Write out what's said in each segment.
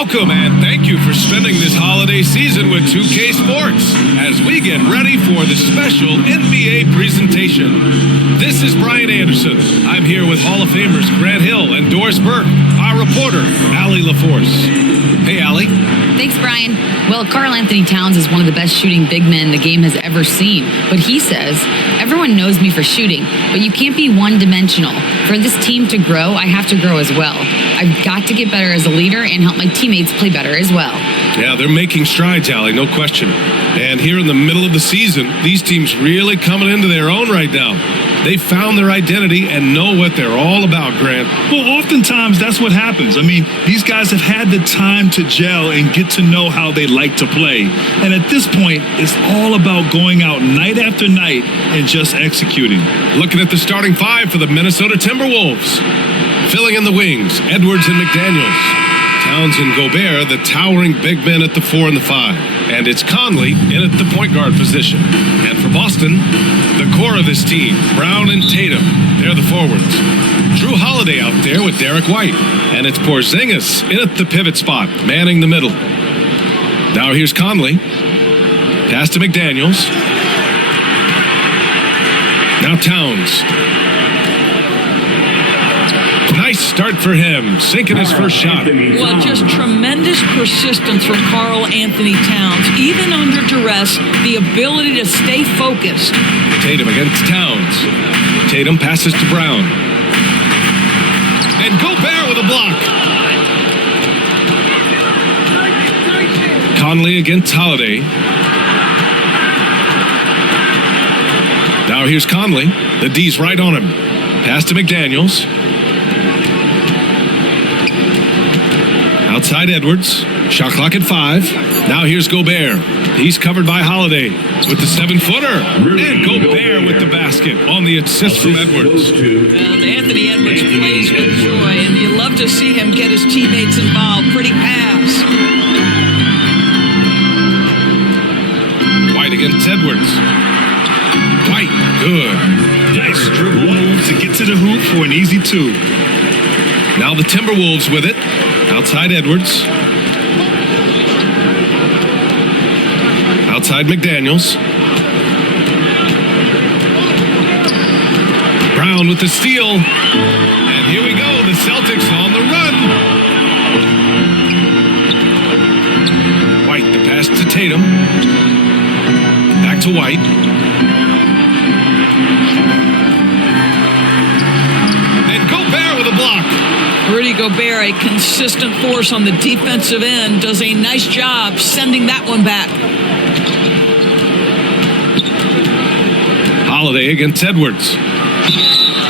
Welcome and thank you for spending this holiday season with 2K Sports as we get ready for the special NBA presentation. This is Brian Anderson. I'm here with Hall of Famers Grant Hill and Doris Burke, our reporter, Allie LaForce. Hey, Allie. Thanks, Brian. Well, Karl-Anthony Towns is one of the best shooting big men the game has ever seen. But he says, everyone knows me for shooting, but you can't be one-dimensional. For this team to grow, I have to grow as well. I've got to get better as a leader and help my teammates play better as well. Yeah, they're making strides, Allie, no question. And here in the middle of the season, these teams really coming into their own right now. They found their identity and know what they're all about, Grant. Well, oftentimes that's what happens. I mean, these guys have had the time to gel and get to know how they like to play. And at this point, it's all about going out night after night and just executing. Looking at the starting five for the Minnesota Timberwolves. Filling in the wings, Edwards and McDaniels. Towns and Gobert, the towering big men at the 4 and the 5. And it's Conley in at the point guard position. And for Boston, the core of this team, Brown and Tatum, they're the forwards. Drew Holiday out there with Derek White. And it's Porzingis in at the pivot spot, manning the middle. Now here's Conley. Pass to McDaniels. Now Towns. Nice start for him, sinking his first shot. Well, just tremendous persistence from Karl-Anthony Towns. Even under duress, the ability to stay focused. Tatum against Towns. Tatum passes to Brown. And Gobert with a block. Conley against Holiday. Now here's Conley. The D's right on him. Pass to McDaniels. Outside Edwards. Shot clock at 5. Now here's Gobert. He's covered by Holiday with the 7-footer. And Gobert with the basket on the assist from Edwards. Well, Anthony Edwards plays with joy, and you love to see him get his teammates involved. Pretty pass. White against Edwards. White, good. Nice dribble move to get to the hoop for an easy 2. Now the Timberwolves with it. Outside Edwards. Outside McDaniels. Brown with the steal. And here we go. The Celtics on the run. White, the pass to Tatum. Back to White. And Gobert with a block. Rudy Gobert, a consistent force on the defensive end, does a nice job sending that one back. Holiday against Edwards.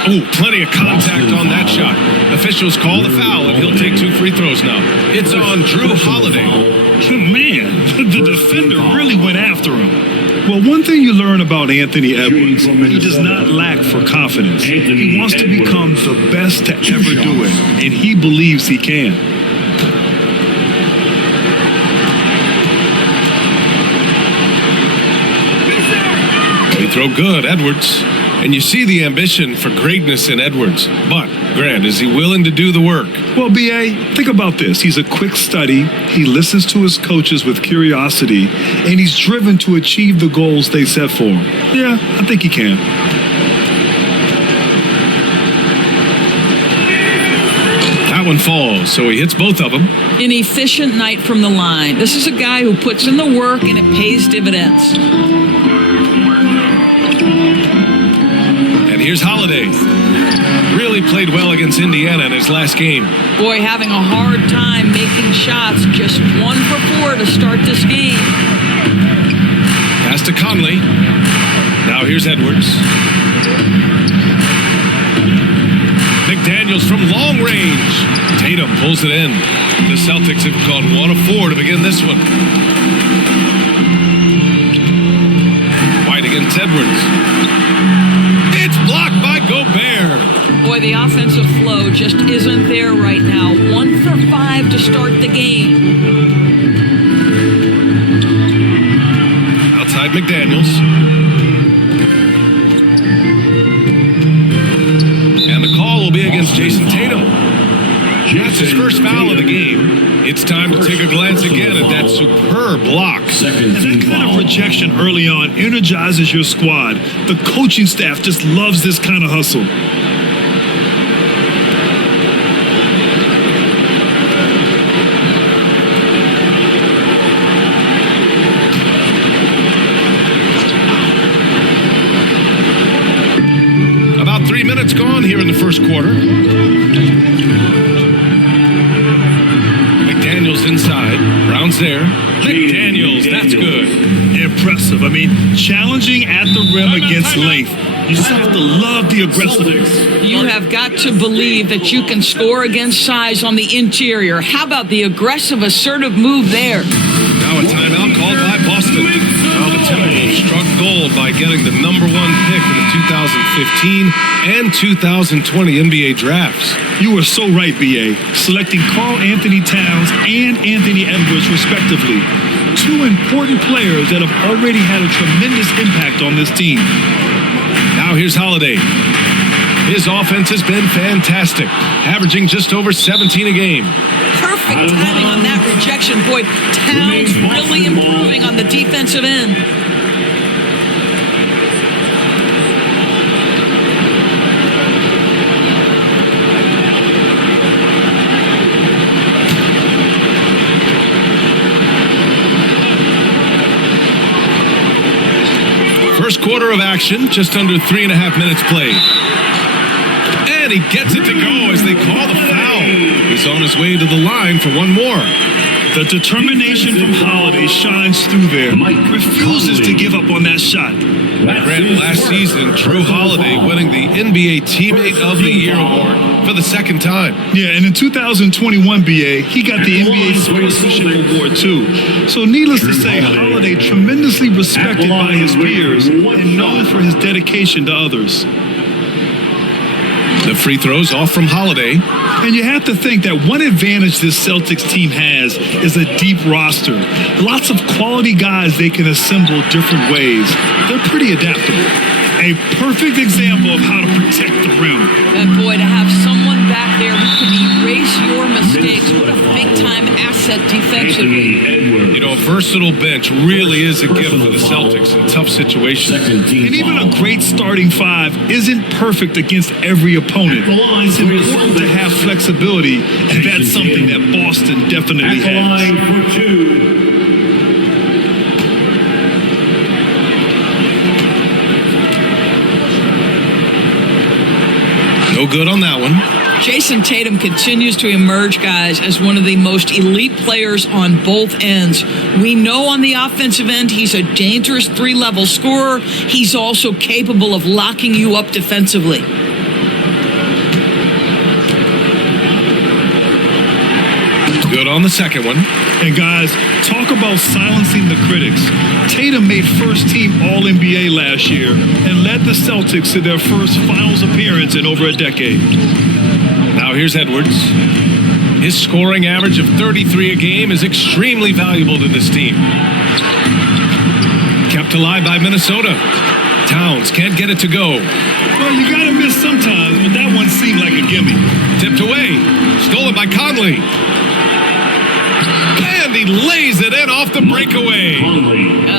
Ooh, plenty of contact on that shot. Officials call the foul, and he'll take 2 free throws now. It's on Drew Holiday. Man, the defender really went after him. Well, one thing you learn about Anthony Edwards, he does not lack for confidence. He wants to become the best to ever do it, and he believes he can. They throw good, Edwards. And you see the ambition for greatness in Edwards. But, Grant, is he willing to do the work? Well, B.A., think about this. He's a quick study. He listens to his coaches with curiosity, and he's driven to achieve the goals they set for him. Yeah, I think he can. That one falls, so he hits both of them. An efficient night from the line. This is a guy who puts in the work, and it pays dividends. And here's Holiday. Really played well against Indiana in his last game. Boy, having a hard time making shots. Just 1 for 4 to start this game. Pass to Conley. Now here's Edwards. McDaniels from long range. Tatum pulls it in. The Celtics have gone 1 of 4 to begin this one. White against Edwards. It's blocked by Gobert. Boy, the offensive flow just isn't there right now. 1 for 5 to start the game. Outside McDaniels. And the call will be against Jason Tatum. That's his first foul of the game. It's time to take a glance again at that superb block. And that kind of rejection early on energizes your squad. The coaching staff just loves this kind of hustle. About 3 minutes gone here in the first quarter. McDaniels inside. Brown's there. McDaniels, that's good. Impressive. I mean, challenging at the rim against length. You just have to love the aggressiveness. You have got to believe that you can score against size on the interior. How about the aggressive, assertive move there? Now a timeout called by Boston. Well, the Timberwolves struck gold by getting the #1 pick in the 2015 and 2020 NBA drafts. You were so right, B.A. Selecting Karl-Anthony Towns and Anthony Edwards, respectively. Two important players that have already had a tremendous impact on this team. Now here's Holiday. His offense has been fantastic, averaging just over 17 a game. Perfect timing on that rejection. Boy, Towns really improving on the defensive end. First quarter of action, just under 3.5 minutes played. And he gets it to go as they call the foul. He's on his way to the line for one more. The determination from Holiday shines through there. Refuses to give up on that shot. Grant, last season, Drew Holiday winning the NBA Teammate of the Year award for the second time. Yeah, and in 2021, BA, he got the NBA Sportsmanship Award too. So needless to say, Holiday tremendously respected by his peers and known for his dedication to others. The free throws off from Holiday. And you have to think that one advantage this Celtics team has is a deep roster. Lots of quality guys they can assemble different ways. They're pretty adaptable. A perfect example of how to protect the rim. And boy, to have someone back there who can erase your mistakes, what a big-time asset defensively. You know, a versatile bench really is a gift for the Celtics in tough situations. And even a great starting five isn't perfect against every opponent. It's important to have flexibility, and that's something that Boston definitely has. No good on that one. Jason Tatum continues to emerge, guys, as one of the most elite players on both ends. We know on the offensive end, he's a dangerous three-level scorer. He's also capable of locking you up defensively. Good on the second one. And guys, talk about silencing the critics. Tatum made first-team All-NBA last year and led the Celtics to their first finals appearance in over a decade. Now here's Edwards. His scoring average of 33 a game is extremely valuable to this team. Kept alive by Minnesota. Towns can't get it to go. Well, you gotta miss sometimes, but that one seemed like a gimme. Tipped away. Stolen by Conley. And he lays it in off the breakaway.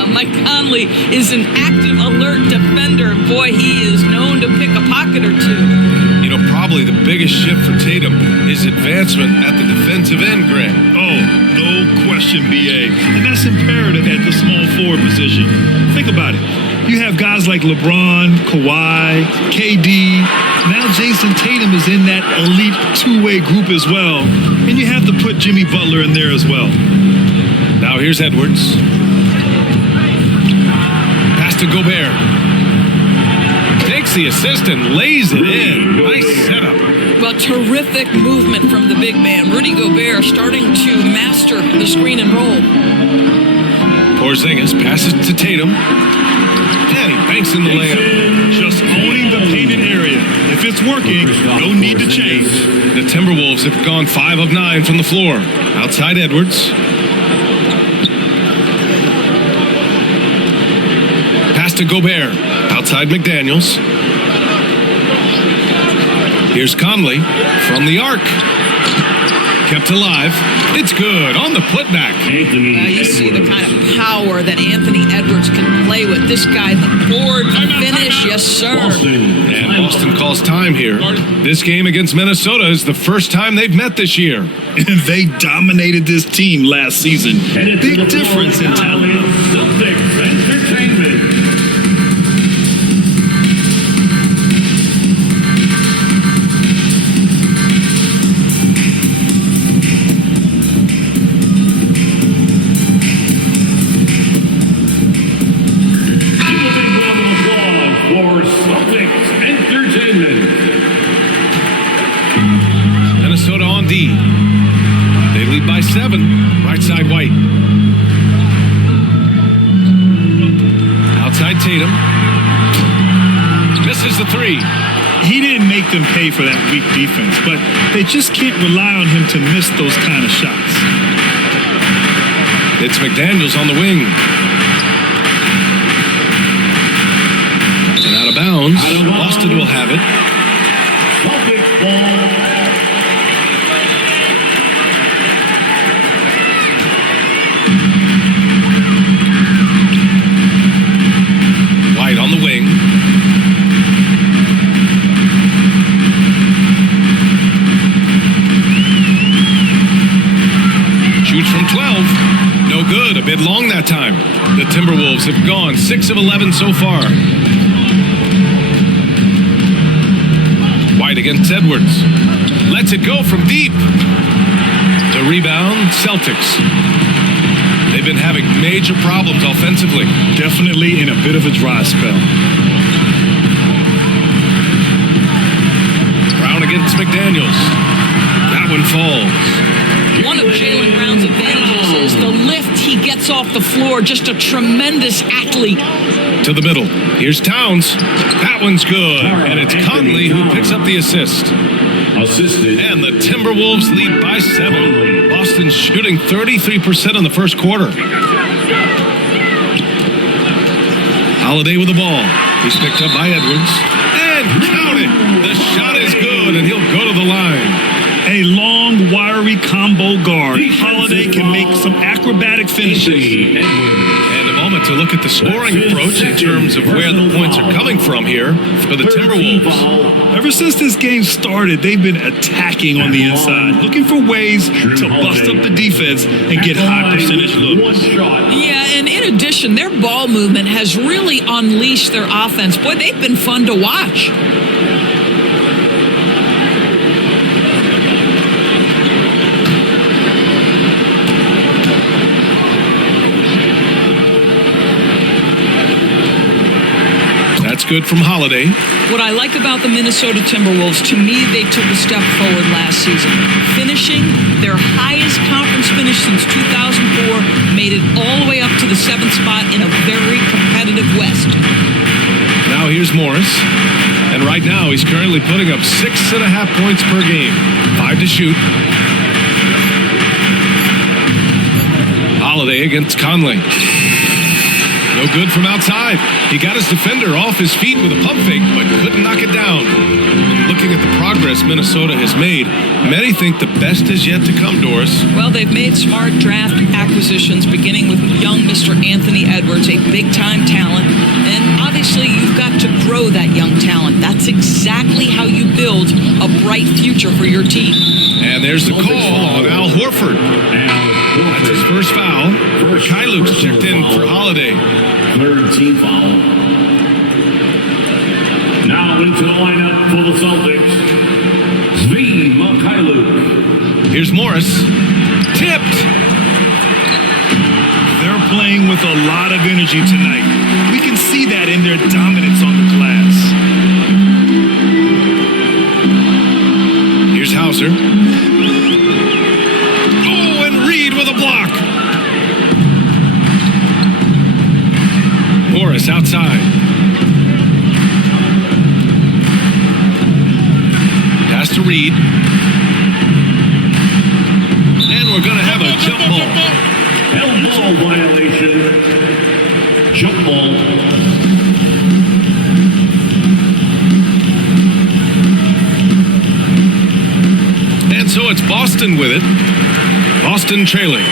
Mike Conley is an active, alert defender. Boy, he is known to pick a pocket or two. You know, probably the biggest shift for Tatum is advancement at the defensive end, Grant. Oh, no question, B.A. And that's imperative at the small forward position. Think about it. You have guys like LeBron, Kawhi, KD. Now Jason Tatum is in that elite two-way group as well. And you have to put Jimmy Butler in there as well. Now here's Edwards. Pass to Gobert. Takes the assist and lays it in. Nice setup. Well, terrific movement from the big man. Rudy Gobert starting to master the screen and roll. Porzingis passes to Tatum. And he banks in the layup. Just owning the painted area. If it's working, no need to change. The Timberwolves have gone 5 of 9 from the floor. Outside Edwards. Pass to Gobert. Outside McDaniels. Here's Conley from the arc. Kept alive. It's good on the putback. You see the kind of power that Anthony Edwards can play with. This guy, the board, the finish, yes, sir. And Boston calls time here. This game against Minnesota is the first time they've met this year. And they dominated this team last season. Big difference in talent. Celtics Entertainment. Minnesota on D. They lead by 7. Right side White. Outside Tatum. Misses the 3. He didn't make them pay for that weak defense, but they just can't rely on him to miss those kind of shots. It's McDaniels on the wing. And out of bounds. Boston will have it. Celtics ball. White on the wing. Shoots from 12. No good. A bit long that time. The Timberwolves have gone 6 of 11 so far. White against Edwards. Lets it go from deep. The rebound, Celtics. They've been having major problems offensively. Definitely in a bit of a dry spell. Brown against McDaniels. That one falls. One of Jaylen Brown's advantages is the lift he gets off the floor. Just a tremendous athlete. To the middle. Here's Towns. That one's good. And it's Conley who picks up the assist. Assisted. And the Timberwolves lead by 7. Boston's shooting 33% in the first quarter. Holiday with the ball. He's picked up by Edwards. And count it. The shot is good, and he'll go to the line. A long, wiry combo guard. Holiday can make some acrobatic finishes. And a moment to look at the scoring approach in terms of where the points are coming from here for the Timberwolves. Ever since this game started, they've been attacking on the inside, looking for ways to bust up the defense and get high percentage looks. Yeah, and in addition, their ball movement has really unleashed their offense. Boy, they've been fun to watch. That's good from Holiday. What I like about the Minnesota Timberwolves, to me, they took a step forward last season. Finishing their highest conference finish since 2004, made it all the way up to the 7th spot in a very competitive West. Now here's Morris. And right now he's currently putting up 6.5 points per game. 5 to shoot. Holiday against Conley. No good from outside. He got his defender off his feet with a pump fake, but couldn't knock it down. And looking at the progress Minnesota has made, many think the best is yet to come, Doris. Well, they've made smart draft acquisitions, beginning with young Mr. Anthony Edwards, a big-time talent. And obviously, you've got to grow that young talent. That's exactly how you build a bright future for your team. And there's the call on Al Horford. That's his first foul. Dkyoo's checked in for Holiday. Third team foul. Now into the lineup for the Celtics. Dkyoo. Here's Morris. Tipped. They're playing with a lot of energy tonight. We can see that in their dominance on the glass. Here's Hauser. Oh, and Reid with a block. Morris outside. Pass to Reid. And we're going to have a jump ball. Ball violation. Jump ball. And so it's Boston with it. Boston trailing.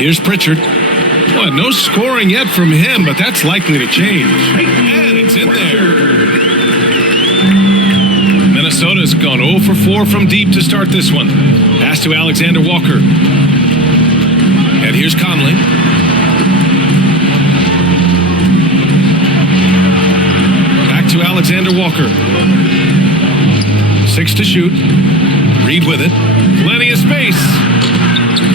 Here's Pritchard. Well, no scoring yet from him, but that's likely to change. And it's in there. Minnesota's gone 0 for 4 from deep to start this one. Pass to Alexander Walker. And here's Conley. Back to Alexander Walker. 6 to shoot. Reid with it. Plenty of space.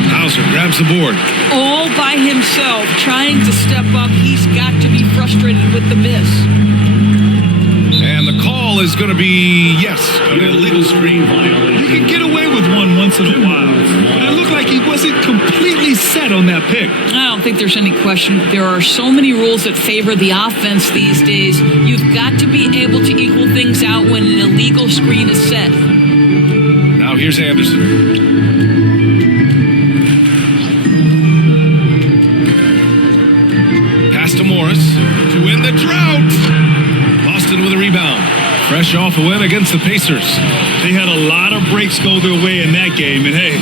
Hauser grabs the board. All by himself, trying to step up. He's got to be frustrated with the miss. And the call is going to be, yes, an illegal screen. You can get away with one once in a while. But it looked like he wasn't completely set on that pick. I don't think there's any question. There are so many rules that favor the offense these days. You've got to be able to equal things out when an illegal screen is set. Now here's Anderson. Pass to Morris to win the drought. Boston with a rebound. Fresh off a win against the Pacers. They had a lot of breaks go their way in that game, and hey,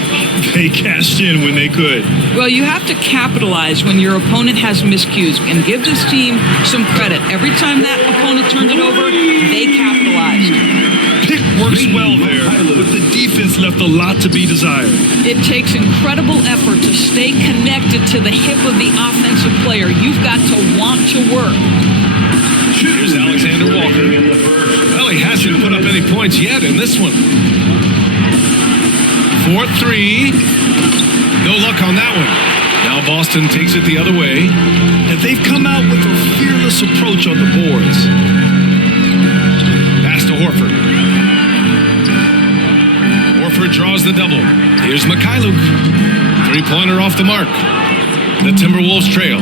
they cashed in when they could. Well, you have to capitalize when your opponent has miscues and give this team some credit. Every time that opponent turned it over, they capitalized. Pick works well there, but the defense left a lot to be desired. It takes incredible effort to stay connected to the hip of the offensive player. You've got to want to work. Here's Alexander Walker. Well, he hasn't put up any points yet in this one. 4-3. No luck on that one. Now Boston takes it the other way. And they've come out with a fearless approach on the boards. Pass to Horford. Horford draws the double. Here's Mikhailuk. Three-pointer off the mark. The Timberwolves trail.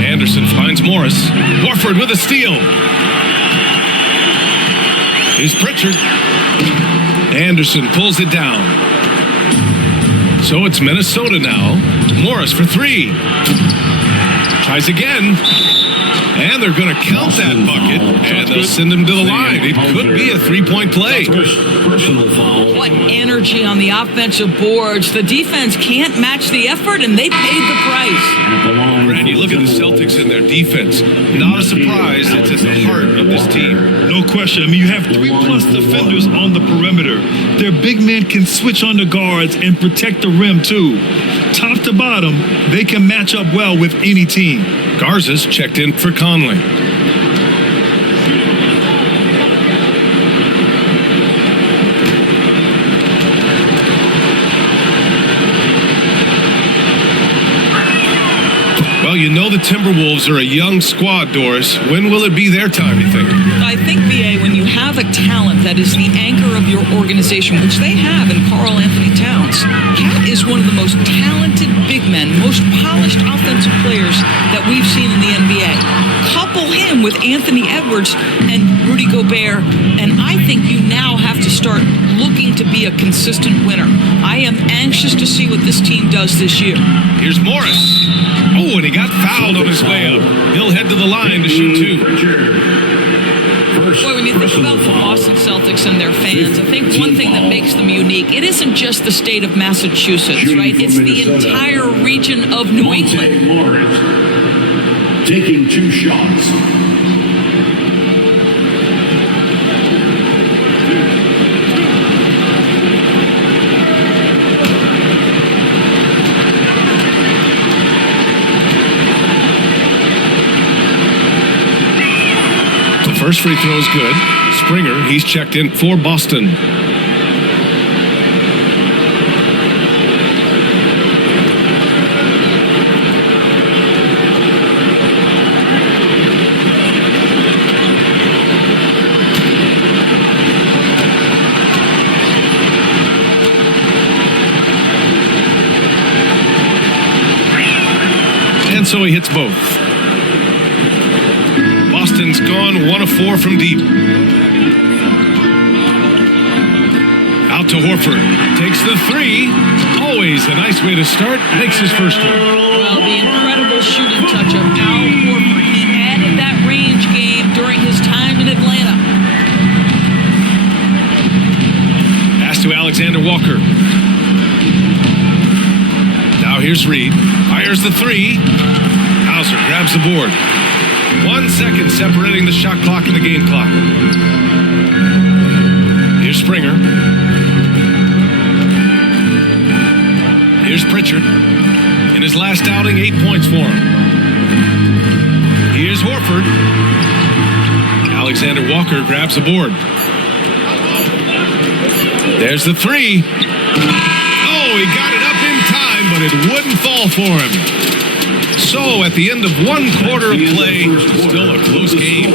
Anderson finds Morris. Horford with a steal. Here's Pritchard. Anderson pulls it down. So it's Minnesota now. Morris for 3. Tries again. And they're going to count that bucket. And they'll send him to the line. It could be a 3-point play. Personal foul. What energy on the offensive boards. The defense can't match the effort, and they paid the price. Brad, you look at the Celtics and their defense. Not a surprise. It's at the heart of this team. No question. I mean, you have 3+ defenders on the perimeter. Their big men can switch on the guards and protect the rim, too. Top to bottom, they can match up well with any team. Garza's checked in for Conley. Well, you know the Timberwolves are a young squad, Doris. When will it be their time, you think? I think, B.A., when you have a talent that is the anchor of your organization, which they have in Karl-Anthony Towns, Cat is one of the most talented big men, most polished offensive players that we've seen in the NBA. Couple him with Anthony Edwards and Rudy Gobert, and I think you now have to start looking to be a consistent winner. I am anxious to see what this team does this year. Here's Morris. Oh, and he got fouled on his way up. He'll head to the line to shoot 2. Boy, when you think about the Boston Celtics and their fans, I think one thing that makes them unique, it isn't just the state of Massachusetts, right? It's the entire region of New England. Taking 2 shots. First free throw is good. Springer, he's checked in for Boston. And so he hits both. Boston's gone 1 of 4 from deep. Out to Horford. Takes the 3. Always a nice way to start. Makes his first one. Well, the incredible shooting touch of Al Horford. He added that range game during his time in Atlanta. Alexander Walker. Now here's Reid. Fires the three. Hauser grabs the board. 1 second separating the shot clock and the game clock. Here's Springer. Here's Pritchard. In his last outing, 8 points for him. Here's Horford. Alexander Walker grabs the board. There's the three. Oh, he got it up in time, but it wouldn't fall for him. So, at the end of 1 quarter of play, still a close game.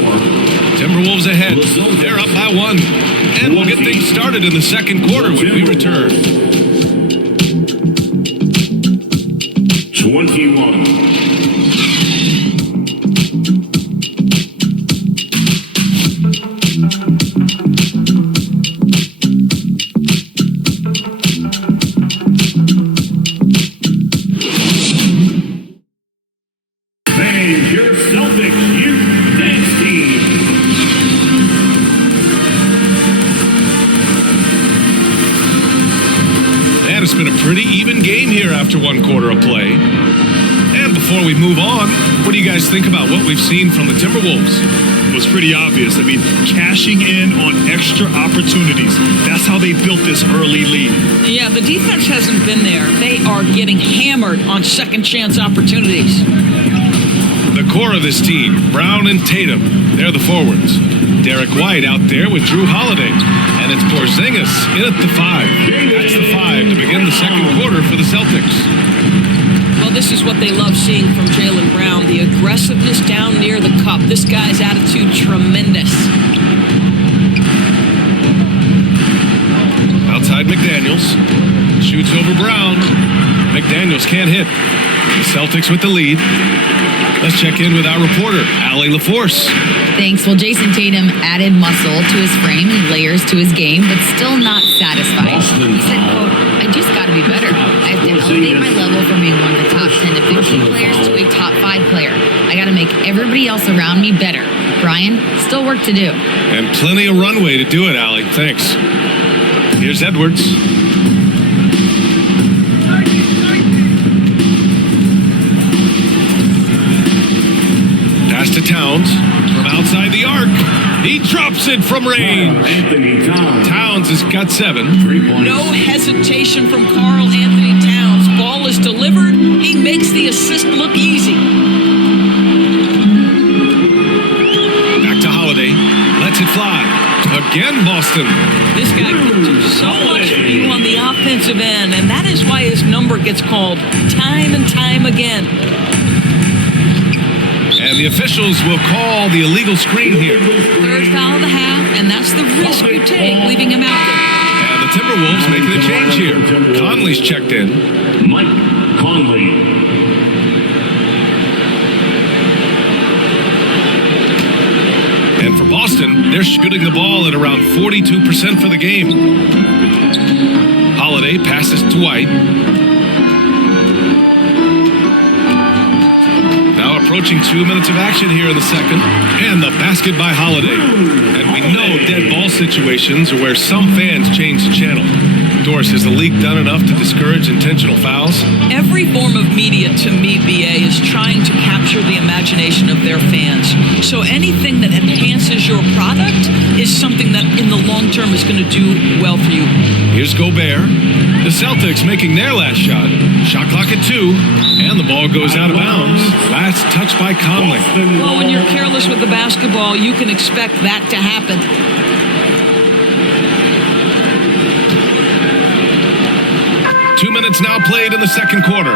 Timberwolves ahead. They're up by 1. And we'll get things started in the second quarter when we return. 21. And your Celtics Youth Dance Team. And it's been a pretty even game here after 1 quarter of play. And before we move on, what do you guys think about what we've seen from the Timberwolves? It was pretty obvious. I mean, cashing in on extra opportunities. That's how they built this early lead. Yeah, the defense hasn't been there. They are getting hammered on second chance opportunities. The core of this team, Brown and Tatum, they're the forwards. Derek White out there with Drew Holiday. And it's Porzingis in at the 5. That's the 5 to begin the second quarter for the Celtics. Well, this is what they love seeing from Jaylen Brown, the aggressiveness down near the cup. This guy's attitude, tremendous. Outside McDaniels. Shoots over Brown. McDaniels can't hit. The Celtics with the lead. Let's check in with our reporter, Allie LaForce. Thanks. Well, Jason Tatum added muscle to his frame and layers to his game, but still not satisfied. He said, quote, I just got to be better. I have to elevate my level from being one of the top 10 to 15 players to a top 5 player. I got to make everybody else around me better. Brian, still work to do. And plenty of runway to do it, Allie. Thanks. Here's Edwards. Pass to Towns from outside the arc. He drops it from range. Towns has got 7. No hesitation from Karl-Anthony Towns. Ball is delivered. He makes the assist look easy. Back to Holiday. Lets it fly. Again, Boston. This guy can do so much for you on the offensive end, and that is why his number gets called time and time again. And the officials will call the illegal screen here. Third foul of the half, and that's the risk you take, leaving him out there. And the Timberwolves making a change here. Conley's checked in. Mike Conley. And for Boston, they're shooting the ball at around 42% for the game. Holiday passes to White. Now approaching 2 minutes of action here in the second. And the basket by Holiday. And we know dead ball situations are where some fans change the channel. Doris, has the league done enough to discourage intentional fouls? Every form of media, to me, BA, is trying to capture the imagination of their fans. So anything that enhances your product is something that in the long term is going to do well for you. Here's Gobert. The Celtics making their last shot. Shot clock at 2. And the ball goes out of bounds. Last touch by Conley. Well, when you're careless with the basketball, you can expect that to happen. Two minutes now played in the second quarter.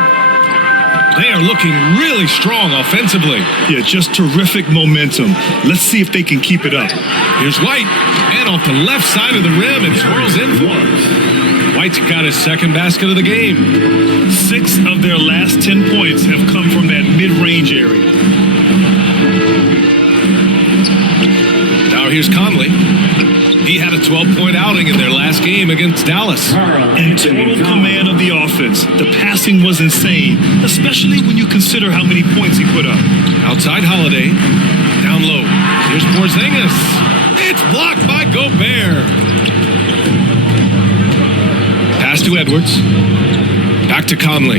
They are looking really strong offensively. Yeah, just terrific momentum. Let's see if they can keep it up. Here's White. And off the left side of the rim, it swirls in for him. White's got his second basket of the game. 6 of their last 10 points have come from that mid-range area. Now here's Conley. He had a 12-point outing in their last game against Dallas. And total command of the offense. The passing was insane, especially when you consider how many points he put up. Outside Holiday. Down low. Here's Porzingis. It's blocked by Gobert. Pass to Edwards. Back to Conley.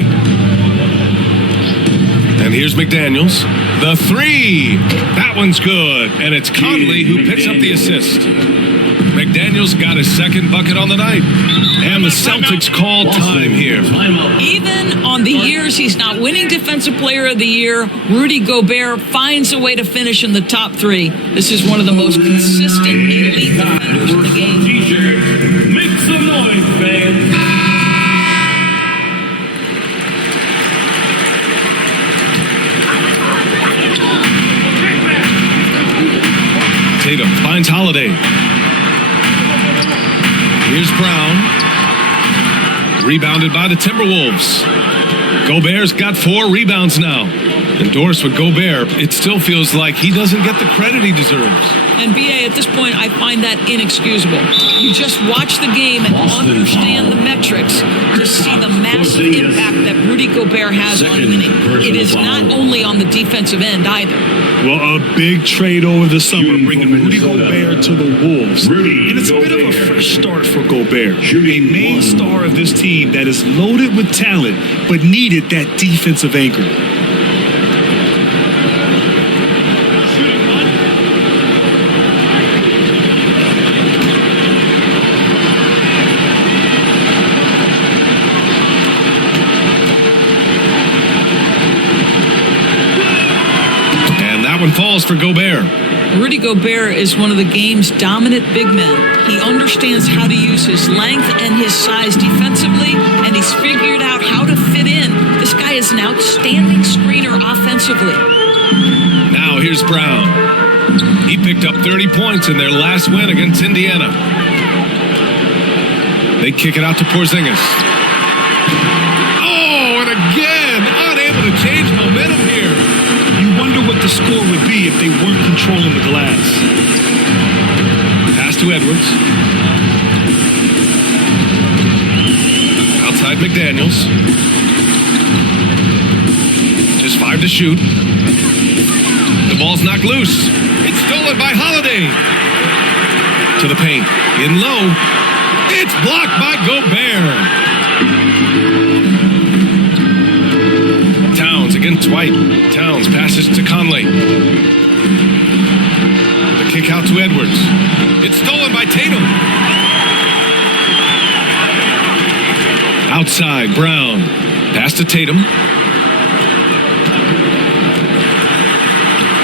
And here's McDaniels. The three. That one's good. And it's Conley who picks up the assist. McDaniels got his second bucket on the night. And the Celtics call time here. Even on the years he's not winning Defensive Player of the Year, Rudy Gobert finds a way to finish in the top three. This is one of the most consistent elite defenders in the game. T-shirt. Make some noise, fans. Tatum finds Holiday. Here's Brown. Rebounded by the Timberwolves. Gobert's got 4 rebounds now. Endorsed with Gobert, it still feels like he doesn't get the credit he deserves. And BA, at this point, I find that inexcusable. You just watch the game and understand the metrics to see the massive impact that Rudy Gobert has on winning. It is not only on the defensive end either. Well, a big trade over the summer, bringing Rudy Gobert to the Wolves. And it's a bit of a fresh start for Gobert, a main star of this team that is loaded with talent, but needed that defensive anchor. One falls for Gobert. Rudy Gobert is one of the game's dominant big men. He understands how to use his length and his size defensively, and he's figured out how to fit in. This guy is an outstanding screener offensively. Now here's Brown. He picked up 30 points in their last win against Indiana. They kick it out to Porzingis. Oh, and again, unable to change momentum here. Wonder what the score would be if they weren't controlling the glass. Pass to Edwards. Outside McDaniels. Just 5 to shoot. The ball's knocked loose. It's stolen by Holiday. To the paint. In low. It's blocked by Gobert. Against White. Towns passes to Conley. The kick out to Edwards. It's stolen by Tatum. Outside, Brown. Pass to Tatum.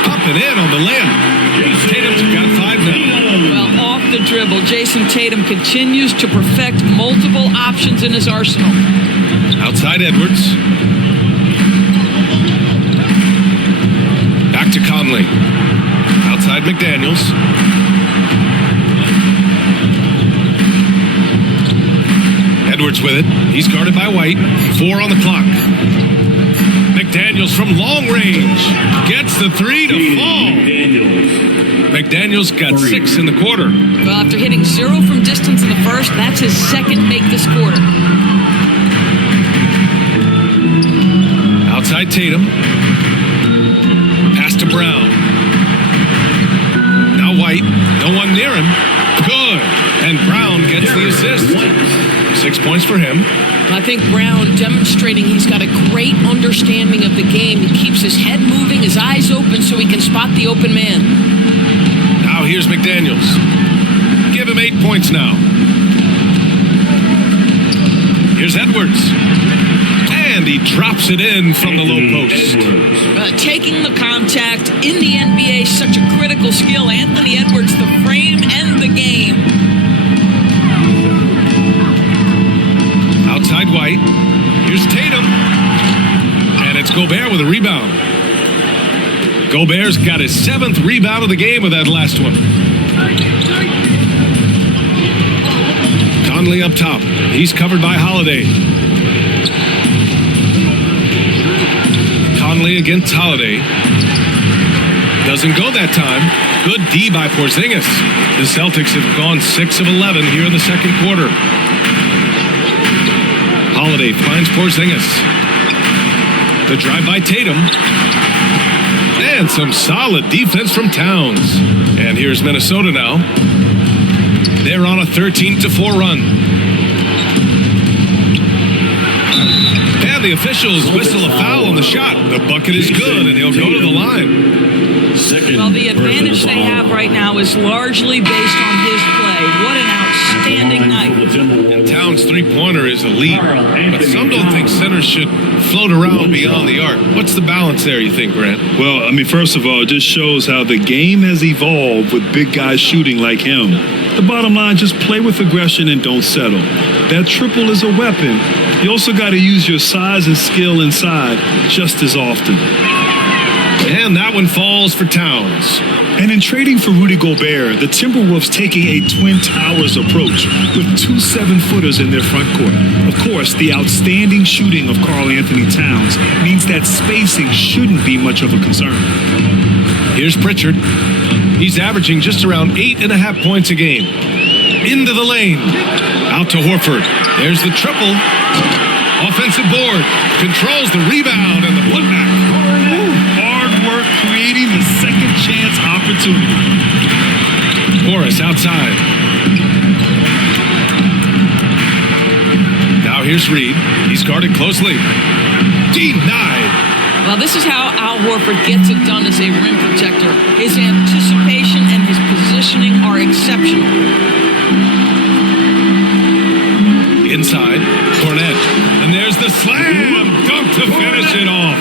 Up and in on the layup. Tatum's got 5 now. Well, off the dribble, Jason Tatum continues to perfect multiple options in his arsenal. Outside Edwards. Back to Conley. Outside McDaniels. Edwards with it. He's guarded by White. 4 on the clock. McDaniels from long range. Gets the 3 to fall. McDaniels got 6 in the quarter. Well, after hitting 0 from distance in the first, that's his second make this quarter. Outside Tatum. To Brown. Now White. No one near him. Good. And Brown gets the assist. 6 points for him. I think Brown demonstrating he's got a great understanding of the game. He keeps his head moving, his eyes open so he can spot the open man. Now here's McDaniels. Give him 8 points now. Here's Edwards. And he drops it in from the low post. Taking the contact in the NBA is such a critical skill. Anthony Edwards, the frame and the game. Outside White. Here's Tatum. And it's Gobert with a rebound. Gobert's got his 7th rebound of the game with that last one. Conley up top. He's covered by Holiday. Conley against Holiday. Doesn't go that time. Good D by Porzingis. The Celtics have gone 6 of 11 here in the second quarter. Holiday finds Porzingis. The drive by Tatum. And some solid defense from Towns. And here's Minnesota now. They're on a 13-4 run. And the officials whistle a foul on the shot. The bucket is good, and he'll go to the line. Well, the advantage they have right now is largely based on his play. What an outstanding night. And Towns' three-pointer is elite, but some don't think centers should float around beyond the arc. What's the balance there, you think, Grant? Well, I mean, first of all, it just shows how the game has evolved with big guys shooting like him. The bottom line, just play with aggression and don't settle. That triple is a weapon. You also got to use your size and skill inside just as often. And that one falls for Towns. And in trading for Rudy Gobert, the Timberwolves taking a Twin Towers approach with 2 7-footers in their front court. Of course, the outstanding shooting of Karl-Anthony Towns means that spacing shouldn't be much of a concern. Here's Pritchard. He's averaging just around 8.5 points a game. Into the lane. Out to Horford. There's the triple. Offensive board. Controls the rebound and the putback. Hard work creating the second chance opportunity. Morris outside. Now here's Reid. He's guarded closely. Denied. Well, this is how Al Horford gets it done as a rim protector. His anticipation and his positioning are exceptional. Inside, Cornet. And there's the slam dunk to finish it off.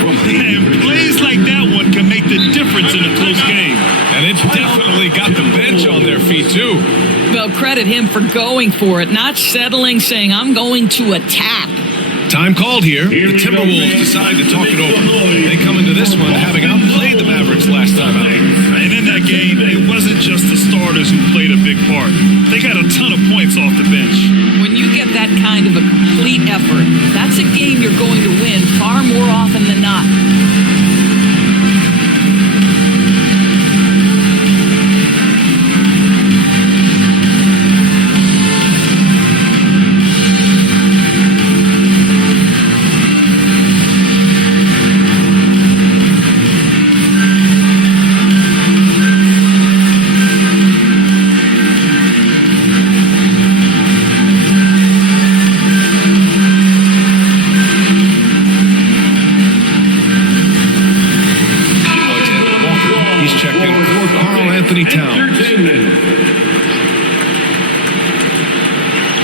And plays like that one can make the difference in a close game. And it's definitely got the bench on their feet, too. Well, credit him for going for it, not settling, saying, I'm going to attack. Time called here. The Timberwolves decide to talk it over. They come into this one having outplayed the Mavericks last time out. And in that game, it wasn't just the starters who played a big part. They got a ton of points off the bench. When you get that kind of a complete effort, that's a game you're going to win far more often than not.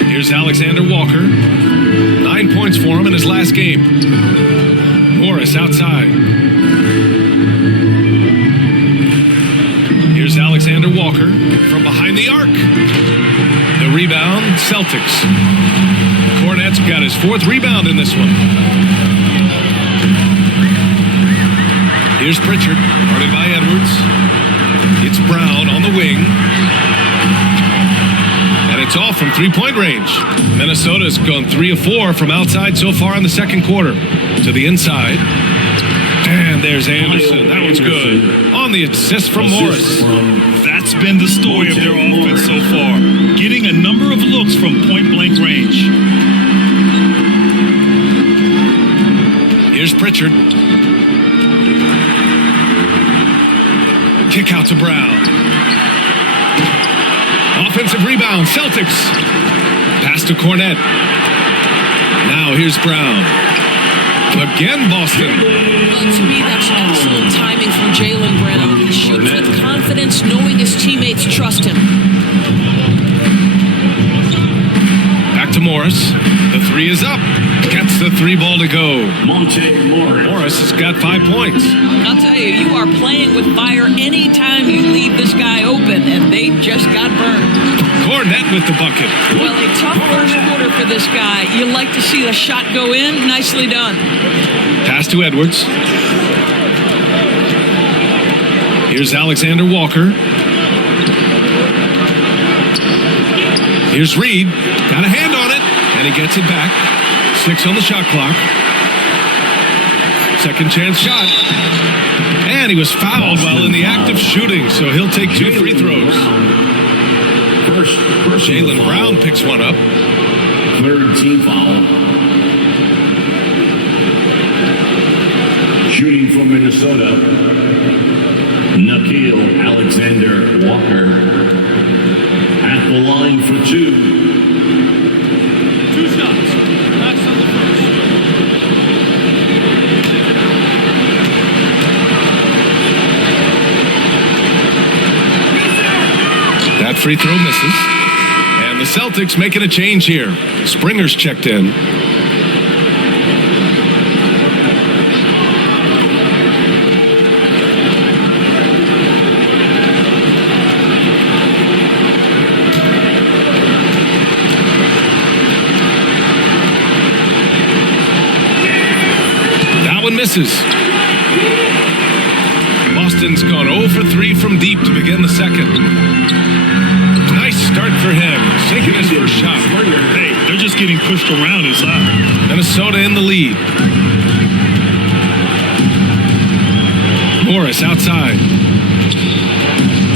Here's Alexander Walker. 9 points for him in his last game. Morris outside. Here's Alexander Walker from behind the arc. The rebound, Celtics. Cornet's got his 4th rebound in this one. Here's Pritchard, guarded by Edwards. It's Brown on the wing. And it's all from three-point range. Minnesota's gone 3 of 4 from outside so far in the second quarter. To the inside. And there's Anderson. That one's good. On the assist from Morris. That's been the story of their offense so far. Getting a number of looks from point-blank range. Here's Pritchard. Kick out to Brown. Offensive rebound, Celtics. Pass to Cornet. Now here's Brown. Again, Boston. Well, to me, that's excellent timing from Jaylen Brown. He shoots with confidence, knowing his teammates trust him. Back to Morris. The 3 is up. Gets the 3 ball to go. Morris has got 5 points. I'll tell you, you are playing with fire anytime you leave this guy open, and they just got burned. Cornet with the bucket. Well, a tough first quarter for this guy. You like to see the shot go in. Nicely done. Pass to Edwards. Here's Alexander Walker. Here's Reid. Got a hand on it, and he gets it back. 6 on the shot clock. Second chance shot. And he was fouled while in the act of shooting, so he'll take 2 free throws. Jaylen Brown picks one up. 3rd team foul. Shooting from Minnesota, Nickeil Alexander Walker at the line for 2. 2 shots. That's on the first. That free throw misses. And the Celtics making a change here. Springer's checked in. That one misses. Boston's gone 0 for 3 from deep to begin the second. Nice start for him, sinking his first shot. Hey, they're just getting pushed around inside. Minnesota in the lead. Morris outside.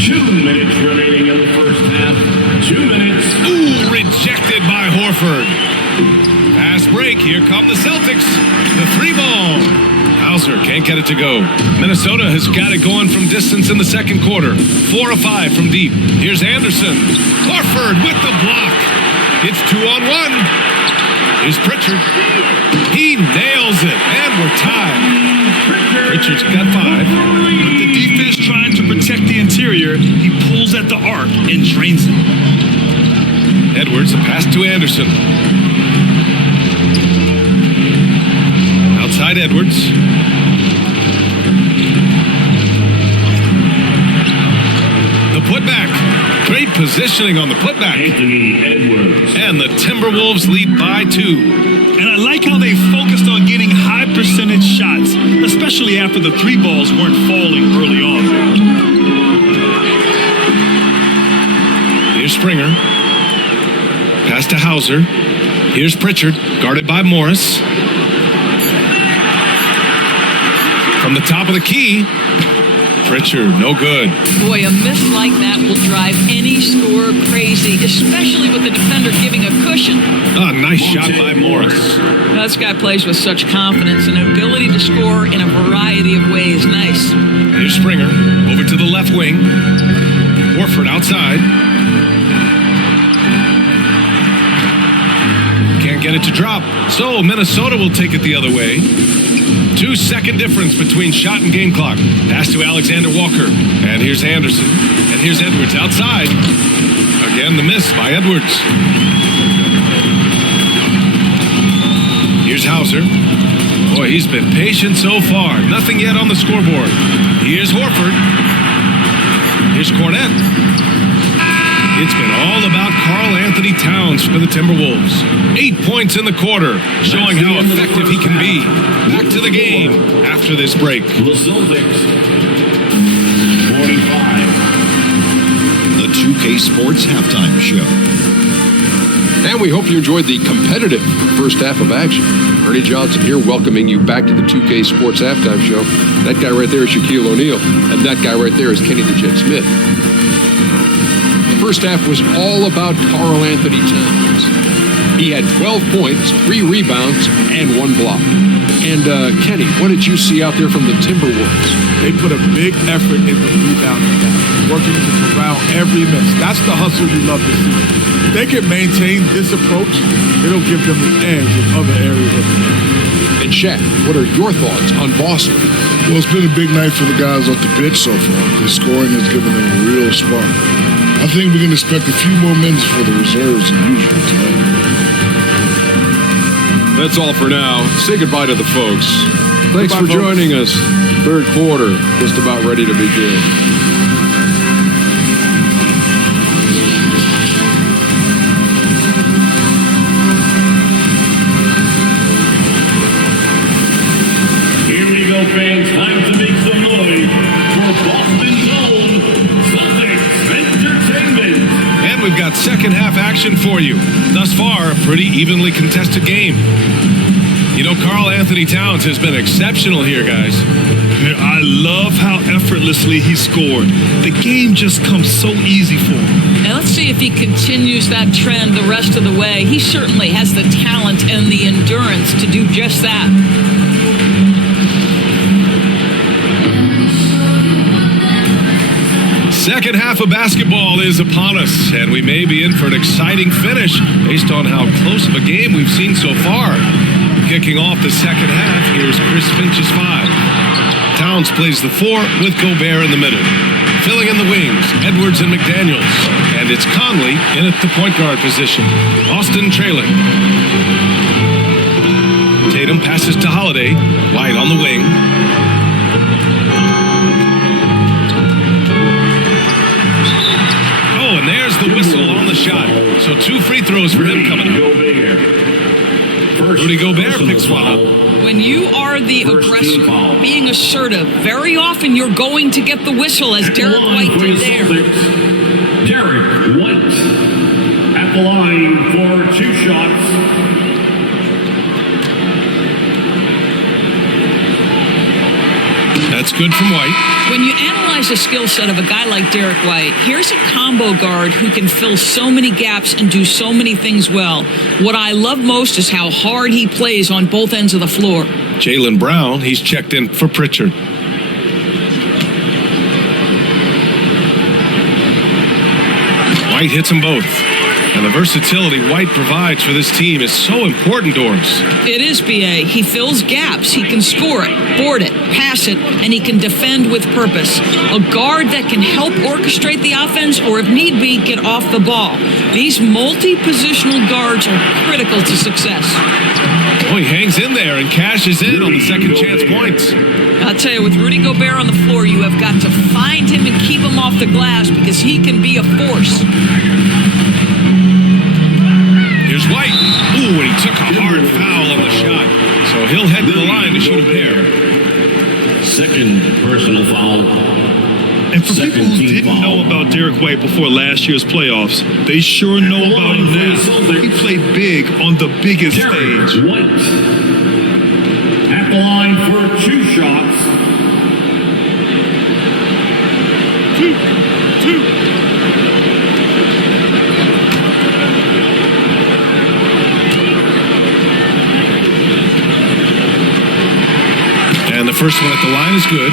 2 minutes remaining in the first half. 2 minutes. Ooh, rejected by Horford. Fast break, here come the Celtics. The 3-ball. Hauser can't get it to go. Minnesota has got it going from distance in the second quarter. 4 of 5 from deep. Here's Anderson. Horford with the block. It's 2-on-1. Here's Pritchard. He nails it, and we're tied. Pritchard's got 5. With the defense trying to protect the interior, he pulls at the arc and drains it. Edwards, a pass to Anderson. Outside Edwards. The putback. Great positioning on the putback. Anthony Edwards. And the Timberwolves lead by 2. And I like how they focused on getting high percentage shots, especially after the 3 balls weren't falling early on. Here's Springer. Pass to Hauser. Here's Pritchard, guarded by Morris. From the top of the key, Pritchard, no good. Boy, a miss like that will drive any scorer crazy, especially with the defender giving a cushion. Ah, nice shot by Morris. This guy plays with such confidence and an ability to score in a variety of ways. Nice. Here's Springer, over to the left wing. Horford outside. Can't get it to drop, so Minnesota will take it the other way. 2-second difference between shot and game clock. Pass to Alexander Walker. And here's Anderson. And here's Edwards outside. Again, the miss by Edwards. Here's Hauser. Boy, he's been patient so far. Nothing yet on the scoreboard. Here's Horford. Here's Cornette. It's been all about Karl-Anthony Towns for the Timberwolves. 8 points in the quarter, showing how effective he can be. Back to the game after this break. The Celtics. 45. The 2K Sports Halftime Show. And we hope you enjoyed the competitive first half of action. Ernie Johnson here, welcoming you back to the 2K Sports Halftime Show. That guy right there is Shaquille O'Neal, and that guy right there is Kenny the Jet Smith. First half was all about Karl-Anthony Towns. He had 12 points, 3 rebounds, and 1 block. And Kenny, what did you see out there from the Timberwolves? They put a big effort in the rebounding down, working to corral every miss. That's the hustle you love to see. If they can maintain this approach, it'll give them the edge in other areas of the game. And Shaq, what are your thoughts on Boston? Well, it's been a big night for the guys off the bench so far. The scoring has given them a real spark. I think we can expect a few more minutes for the reserves than usual tonight. That's all for now. Say goodbye to the folks. Thanks for joining us. Third quarter, just about ready to begin. Here we go, fans. Time to make some noise for Boston's own Celtics Entertainment. And we've got second half action for you. Thus far, a pretty evenly contested game. You know, Karl-Anthony Towns has been exceptional here, guys. I love how effortlessly he scored. The game just comes so easy for him. And let's see if he continues that trend the rest of the way. He certainly has the talent and the endurance to do just that. Second half of basketball is upon us, and we may be in for an exciting finish based on how close of a game we've seen so far. Kicking off the second half, here's Chris Finch's 5. Towns plays the 4 with Gobert in the middle. Filling in the wings, Edwards and McDaniels. And it's Conley in at the point guard position. Austin trailing. Tatum passes to Holiday. White on the wing. Oh, and there's the whistle on the shot. So 2 free throws for him coming up. Rudy Gobert picks one up. When you are the aggressor, being assertive, very often you're going to get the whistle, as Derek White did there. Derek White at the line for 2 shots. That's good from White. When you analyze the skill set of a guy like Derek White, here's a combo guard who can fill so many gaps and do so many things well. What I love most is how hard he plays on both ends of the floor. Jaylen Brown, he's checked in for Pritchard. White hits them both. And the versatility White provides for this team is so important, Dornas. It is, B.A. He fills gaps. He can score it, board it, pass it, and he can defend with purpose. A guard that can help orchestrate the offense or, if need be, get off the ball. These multi-positional guards are critical to success. Oh, he hangs in there and cashes in on the second chance points. I'll tell you, with Rudy Gobert on the floor, you have got to find him and keep him off the glass because he can be a force. Here's White. Ooh, and he took a hard foul on the shot. So he'll head to the line to shoot a pair. Second personal foul. And for people who didn't know about Derek White before last year's playoffs, they sure know about him now. He played big on the biggest stage. White at the line for 2 shots. 2. And the first one at the line is good.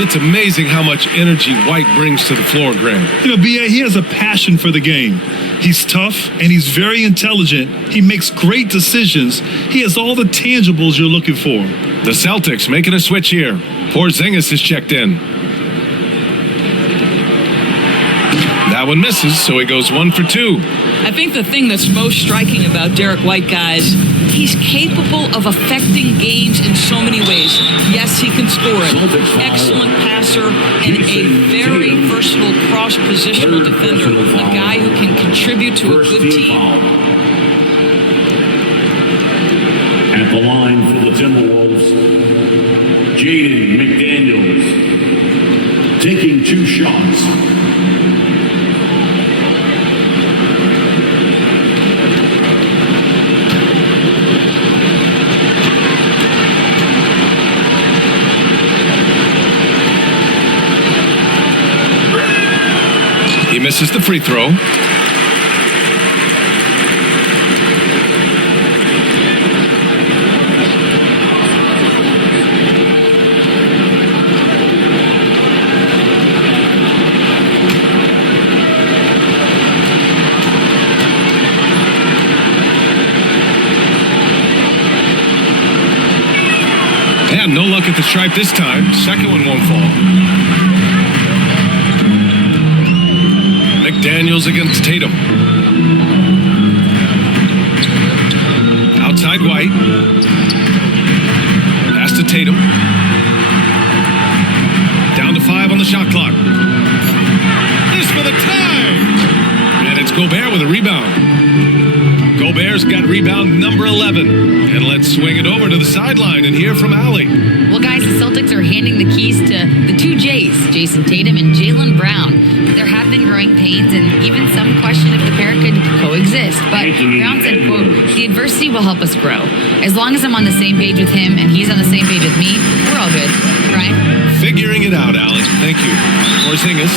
It's amazing how much energy White brings to the floor, Graham. You know, B.A., he has a passion for the game. He's tough and he's very intelligent. He makes great decisions. He has all the tangibles you're looking for. The Celtics making a switch here. Porzingis is checked in. That one misses, so he goes 1 for 2. I think the thing that's most striking about Derek White, guys, he's capable of affecting games in so many ways. Yes, he can score it. Excellent passer and a very versatile cross-positional defender. A guy who can contribute to a good team. At the line for the Timberwolves, Jaylen McDaniels taking 2 shots. He misses the free throw. And no luck at the stripe this time. Second one won't fall. McDaniels against Tatum. Outside White. Pass to Tatum. Down to 5 on the shot clock. This for the tie! And it's Gobert with a rebound. Gobert's got rebound number 11. And let's swing it over to the sideline and hear from Allie. Well, guys, the Celtics are handing the keys to the 2 J's, Jason Tatum and Jaylen Brown. There have been growing pains and even some question if the pair could coexist. But Brown said, quote, the The adversity will help us grow. As long as I'm on the same page with him and he's on the same page with me, we're all good, right? Figuring it out, Alex. Thank you. Porzingis.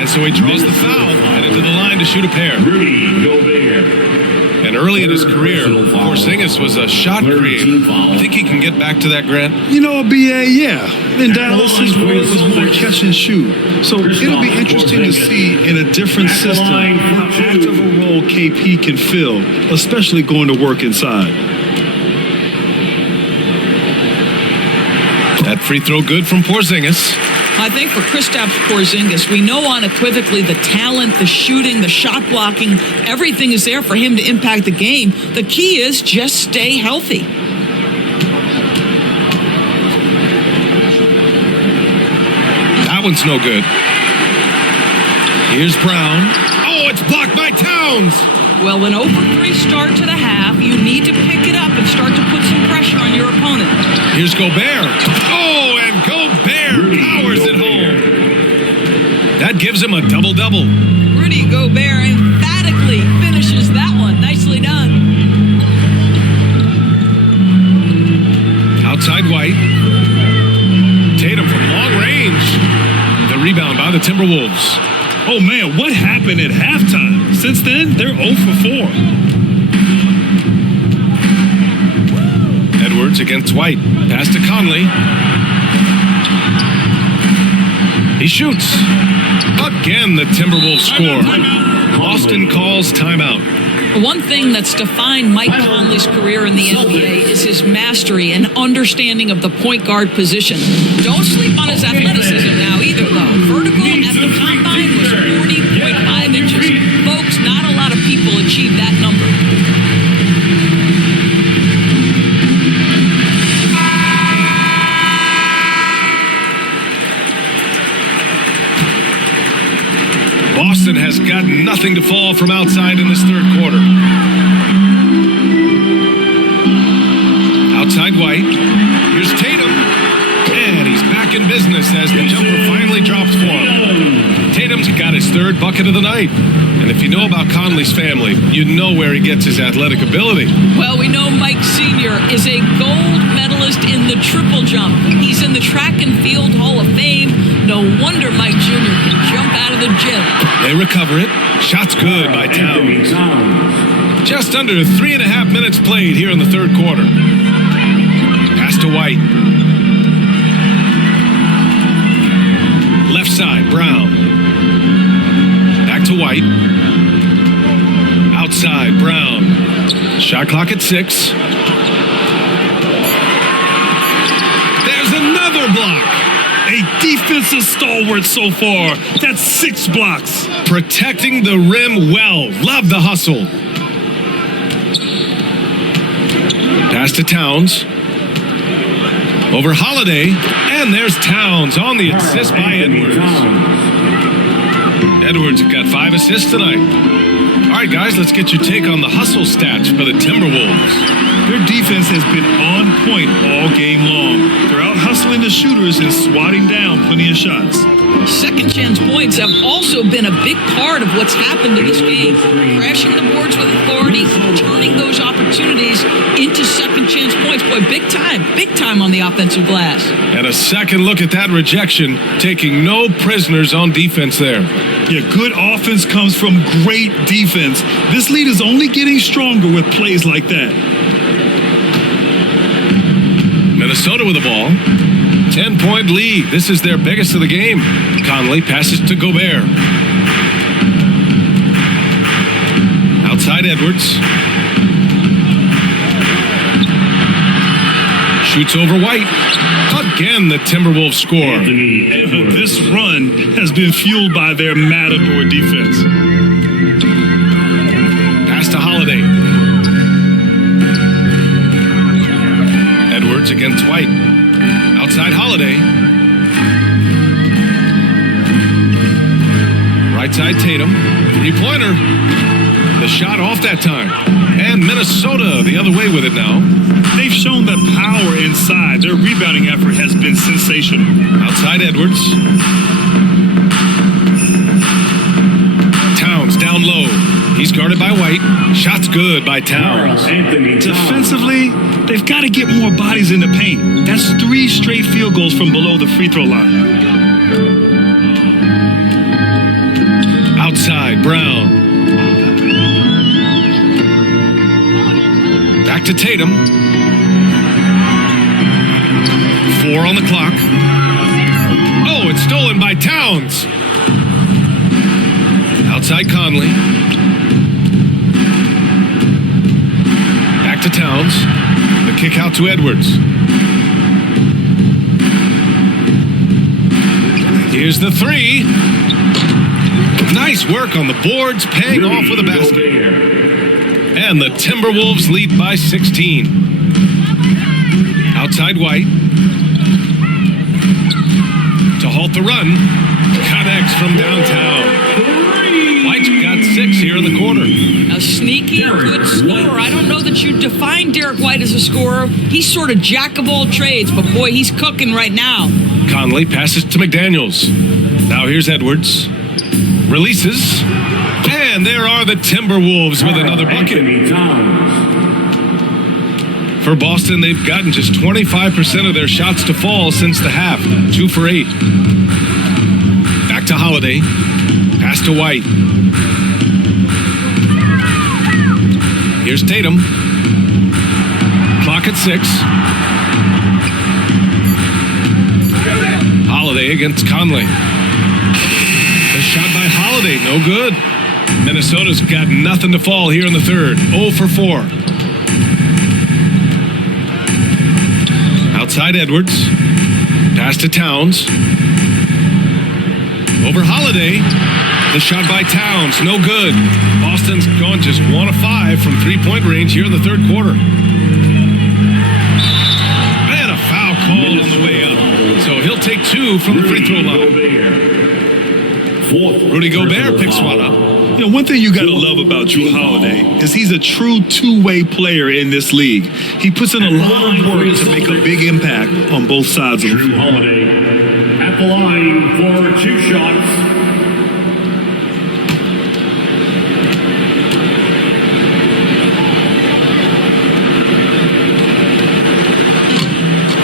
And so he draws the foul and into the line to shoot a pair. Reid, Gobert. And early in his career, Porzingis was a shot creator. Think he can get back to that, Grant? You know, BA, yeah. In Dallas, his role was more catch and shoot. So it'll be interesting to see in a different system how active a role KP can fill, especially going to work inside. That free throw good from Porzingis. I think for Kristaps Porzingis, we know unequivocally the talent, the shooting, the shot blocking, everything is there for him to impact the game. The key is just stay healthy. That one's no good. Here's Brown. Oh, it's blocked by Towns. Well, an 0-for-3 start to the half, you need to pick it up and start to put some pressure on your opponent. Here's Gobert. Oh, and Gobert powers it home. That gives him a double-double. Rudy Gobert emphatically finishes that one. Nicely done. Outside White. Tatum from long range. The rebound by the Timberwolves. Oh, man, what happened at halftime? Since then, they're 0-for-4. Edwards against White. Pass to Conley. He shoots. Again, the Timberwolves score. Boston calls timeout. One thing that's defined Mike Conley's career in the NBA is his mastery and understanding of the point guard position. Don't sleep on his athleticism now either, though. Vertical at the combine was 40.5 inches. Folks, not a lot of people achieve that number. Boston has got nothing to fall from outside in this third quarter. Outside White. Here's Tatum. And he's back in business as the jumper finally drops for him. Tatum's got his third bucket of the night. And if you know about Conley's family, you know where he gets his athletic ability. Well, we know Mike Sr. is a gold medalist in the triple jump. He's in the track and field Hall of Fame. No wonder Mike Jr. can jump out of the gym. They recover it. Shot's good by Towns. Just under 3.5 minutes played here in the third quarter. Pass to White. Left side, Brown. Back to White. Outside, Brown. Shot clock at 6. There's another block. A defensive stalwart so far. That's 6 blocks. Protecting the rim well. Love the hustle. Pass to Towns. Over Holiday. And there's Towns on the assist by Edwards. Edwards got 5 assists tonight. All right, guys, let's get your take on the hustle stats for the Timberwolves. Their defense has been on point all game long. They're out hustling the shooters and swatting down plenty of shots. Second chance points have also been a big part of what's happened in this game. Crashing the boards with authority, turning those opportunities into second chance points. Boy, big time on the offensive glass. And a second look at that rejection, taking no prisoners on defense there. Yeah, good offense comes from great defense. This lead is only getting stronger with plays like that. Minnesota with the ball. 10-point lead. This is their biggest of the game. Conley passes to Gobert. Outside Edwards. Shoots over White. Again, the Timberwolves score. This run has been fueled by their Matador defense. Pass to Holiday. Edwards against White. Outside Holiday. Right side Tatum. 3-pointer. The shot off that time. And Minnesota the other way with it now. They've shown that power inside. Their rebounding effort has been sensational. Outside Edwards. Towns down low. He He's guarded by White. Shot's good by Towns. Karl-Anthony Defensively, they've got to get more bodies in the paint. That's 3 straight field goals from below the free throw line. Outside, Brown. Back to Tatum. 4 on the clock. Oh, it's stolen by Towns. Outside Conley. Back to Towns. The kick out to Edwards. Here's the 3. Nice work on the boards, paying off with a basket. And the Timberwolves lead by 16. Outside White. To halt the run. Connects from downtown. White's got 6 here in the quarter. A sneaky good scorer. I don't know that you define Derek White as a scorer. He's sort of jack of all trades, but boy, he's cooking right now. Conley passes to McDaniels. Now here's Edwards. Releases. And there are the Timberwolves with another bucket. For Boston, they've gotten just 25% of their shots to fall since the half. 2 for 8. Back to Holiday. Pass to White. Here's Tatum. Clock at 6. Holiday against Conley. The shot by Holiday, no good. Minnesota's got nothing to fall here in the third. 0 for 4. Outside Edwards. Pass to Towns. Over Holiday. The shot by Towns, no good. Boston's gone just 1 of 5 from 3-point range here in the third quarter. And a foul called on the way up. So he'll take 2 from the free throw line. Rudy Gobert picks one up. You know, one thing you got to love about Jrue Holiday is he's a true two-way player in this league. He puts in a lot of work to make a big impact on both sides of the Jrue floor. Holiday at the line for 2 shots.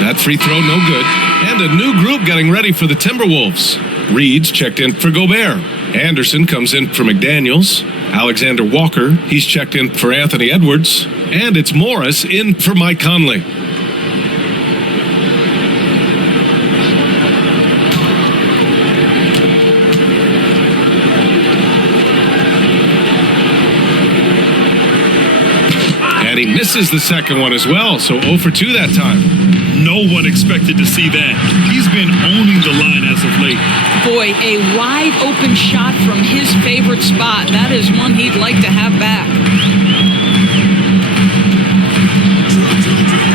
That free throw, no good. And a new group getting ready for the Timberwolves. Reid's checked in for Gobert. Anderson comes in for McDaniels. Alexander Walker, he's checked in for Anthony Edwards. And it's Morris in for Mike Conley. And he misses the second one as well, so 0 for 2 that time. No one expected to see that. He's been owning the line as of late. Boy, a wide open shot from his favorite spot. That is one he'd like to have back.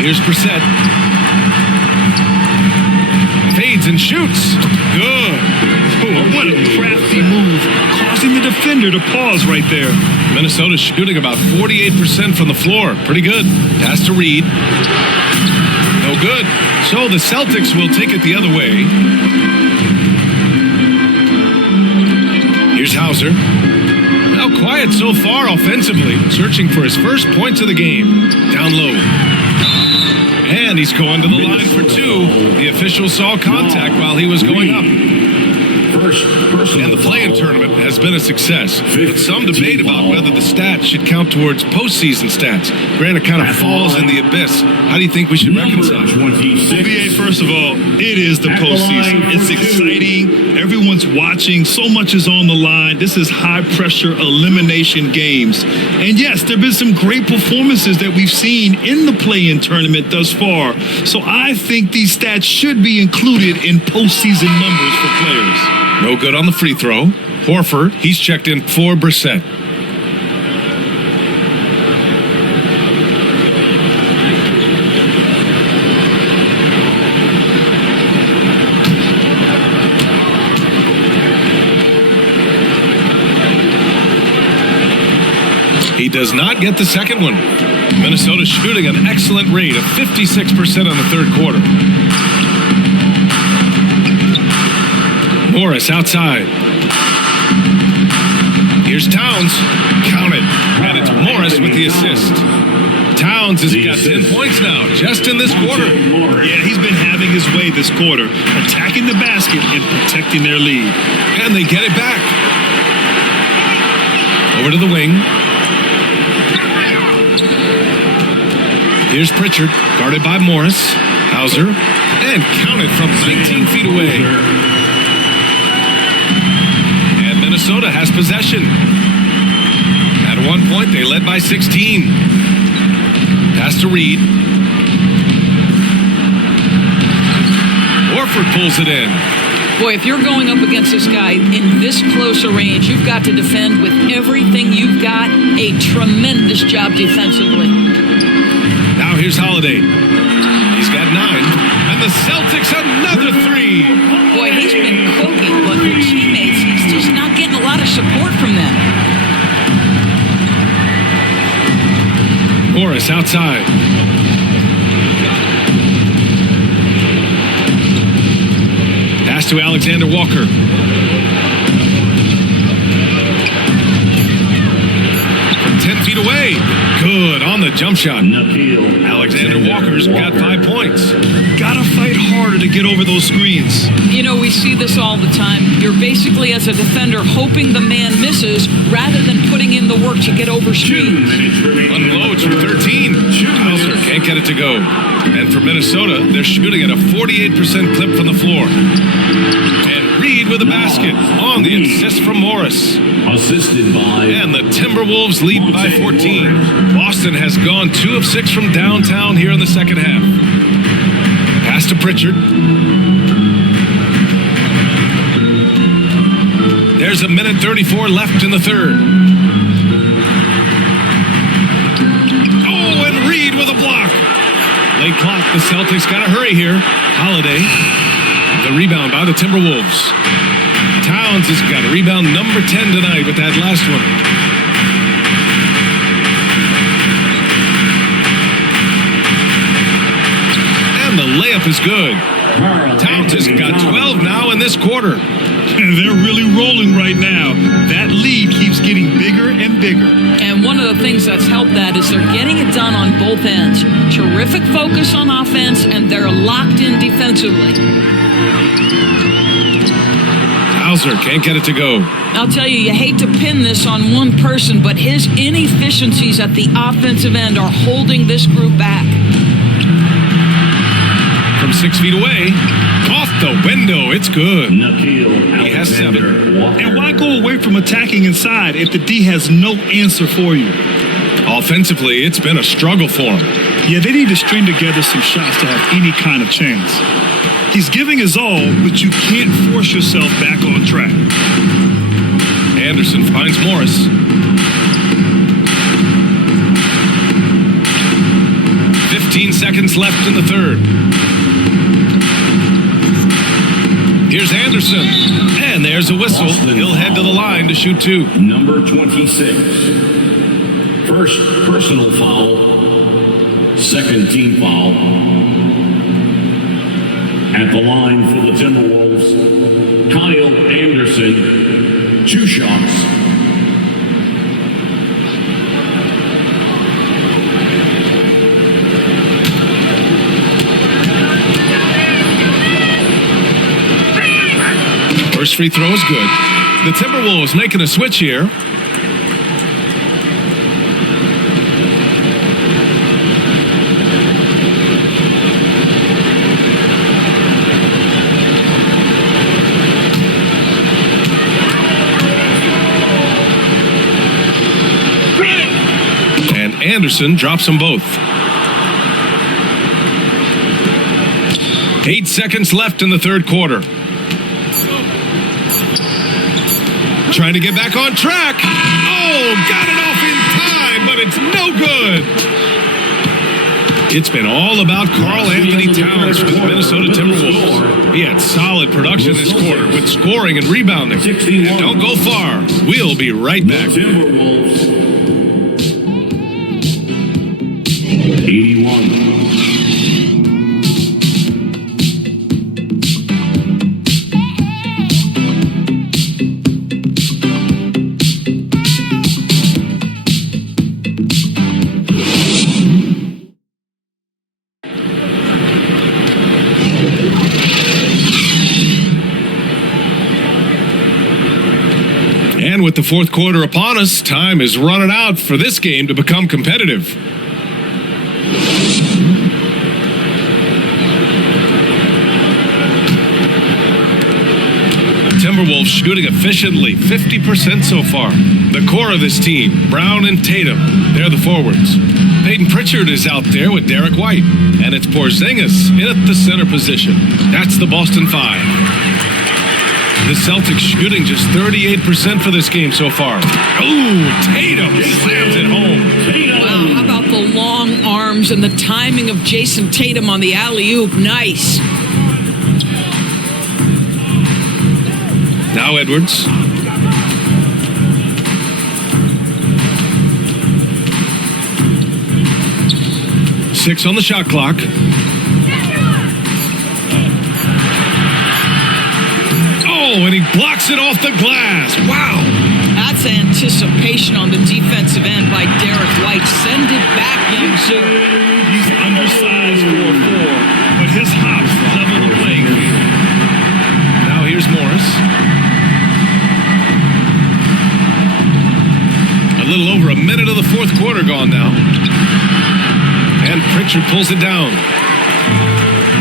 Here's Brissett. Fades and shoots. Good. Oh, what a crafty move, causing the defender to pause right there. Minnesota's shooting about 48% from the floor. Pretty good. Pass to Reid. No good. So the Celtics will take it the other way. Here's Hauser. Now quiet so far offensively. Searching for his first points of the game. Down low. And he's going to the line for 2. The official saw contact while he was going up. And the play-in tournament has been a success. But some debate about whether the stats should count towards postseason stats. Granted, kind of falls in the abyss. How do you think we should reconcile? OBA, first of all, it is the postseason. It's exciting. Everyone's watching. So much is on the line. This is high-pressure elimination games. And yes, there have been some great performances that we've seen in the play-in tournament thus far. So I think these stats should be included in postseason numbers for players. No good on the free throw. Horford, he's checked in for Brissett. He does not get the second one. Minnesota's shooting an excellent rate of 56% in the third quarter. Morris outside. Here's Towns. Count it. Morris with the assist. Towns has got 10 points now, just in this quarter. Yeah, he's been having his way this quarter, attacking the basket and protecting their lead. And they get it back. Over to the wing. Here's Pritchard, guarded by Morris. Hauser, and counted from 19 feet away. And Minnesota has possession. At one point, they led by 16. Pass to Reid. Horford pulls it in. Boy, if you're going up against this guy in this close a range, you've got to defend with everything you've got. A tremendous job defensively. Now here's Holiday. He's got 9. And the Celtics another 3. Boy, he's been cooking, but for teammates, he's just not getting a lot of support from them. Morris outside. Pass to Alexander Walker. From 10 feet away. Good on the jump shot. Alexander Walker's got 5 points. Gotta fight harder to get over those screens. You know, we see this all the time. You're basically, as a defender, hoping the man misses rather than putting in the work to get over screens. Unloads from 13. Hauser can't get it to go. And for Minnesota, they're shooting at a 48% clip from the floor. And Reid with a basket on the assist from Morris. Assisted by... And the Timberwolves lead by 14. Boston has gone 2 of 6 from downtown here in the second half. Pass to Pritchard. There's a minute 34 left in the third. Oh, and Reid with a block. Late clock, the Celtics got to hurry here. Holiday, the rebound by the Timberwolves. Towns has got a rebound number 10 tonight with that last one. And the layup is good. Towns has got 12 now in this quarter. And they're really rolling right now. That lead keeps getting bigger and bigger. And one of the things that's helped that is they're getting it done on both ends. Terrific focus on offense, and they're locked in defensively. Hauser can't get it to go. I'll tell you, you hate to pin this on one person, but his inefficiencies at the offensive end are holding this group back. From 6 feet away, off the window, it's good. He has 7. And why go away from attacking inside if the D has no answer for you? Offensively, it's been a struggle for him. Yeah, they need to string together some shots to have any kind of chance. He's giving his all, but you can't force yourself back on track. Anderson finds Morris. "15 seconds left in the third. Here's Anderson. And there's a whistle. He'll head to the line to shoot 2. Number 26. First personal foul. Second team foul. At the line for the Timberwolves, Kyle Anderson, 2 shots. First free throw is good. The Timberwolves making a switch here. And Anderson drops them both. 8 seconds left in the third quarter. Trying to get back on track. Oh, got it off in time, but it's no good. It's been all about Karl-Anthony Towns for the Minnesota Timberwolves. He had solid production this quarter with scoring and rebounding. And don't go far. We'll be right back. Timberwolves. 81. the fourth quarter upon us, time is running out for this game to become competitive. Timberwolves shooting efficiently, 50% so far. The core of this team, Brown and Tatum, they're the forwards. Peyton Pritchard is out there with Derek White, and it's Porzingis in at the center position. That's the Boston Five. The Celtics shooting just 38% for this game so far. Ooh, Tatum slams it home. Wow, how about the long arms and the timing of Jason Tatum on the alley-oop? Nice. Now Edwards. Six on the shot clock. Oh, and he blocks it off the glass. Wow. That's anticipation on the defensive end by Derek White. Send it back, young Zoo. He's undersized for a 4, but his hops level the playing field. Now here's Morris. A little over a minute of the fourth quarter gone now. And Pritchard pulls it down.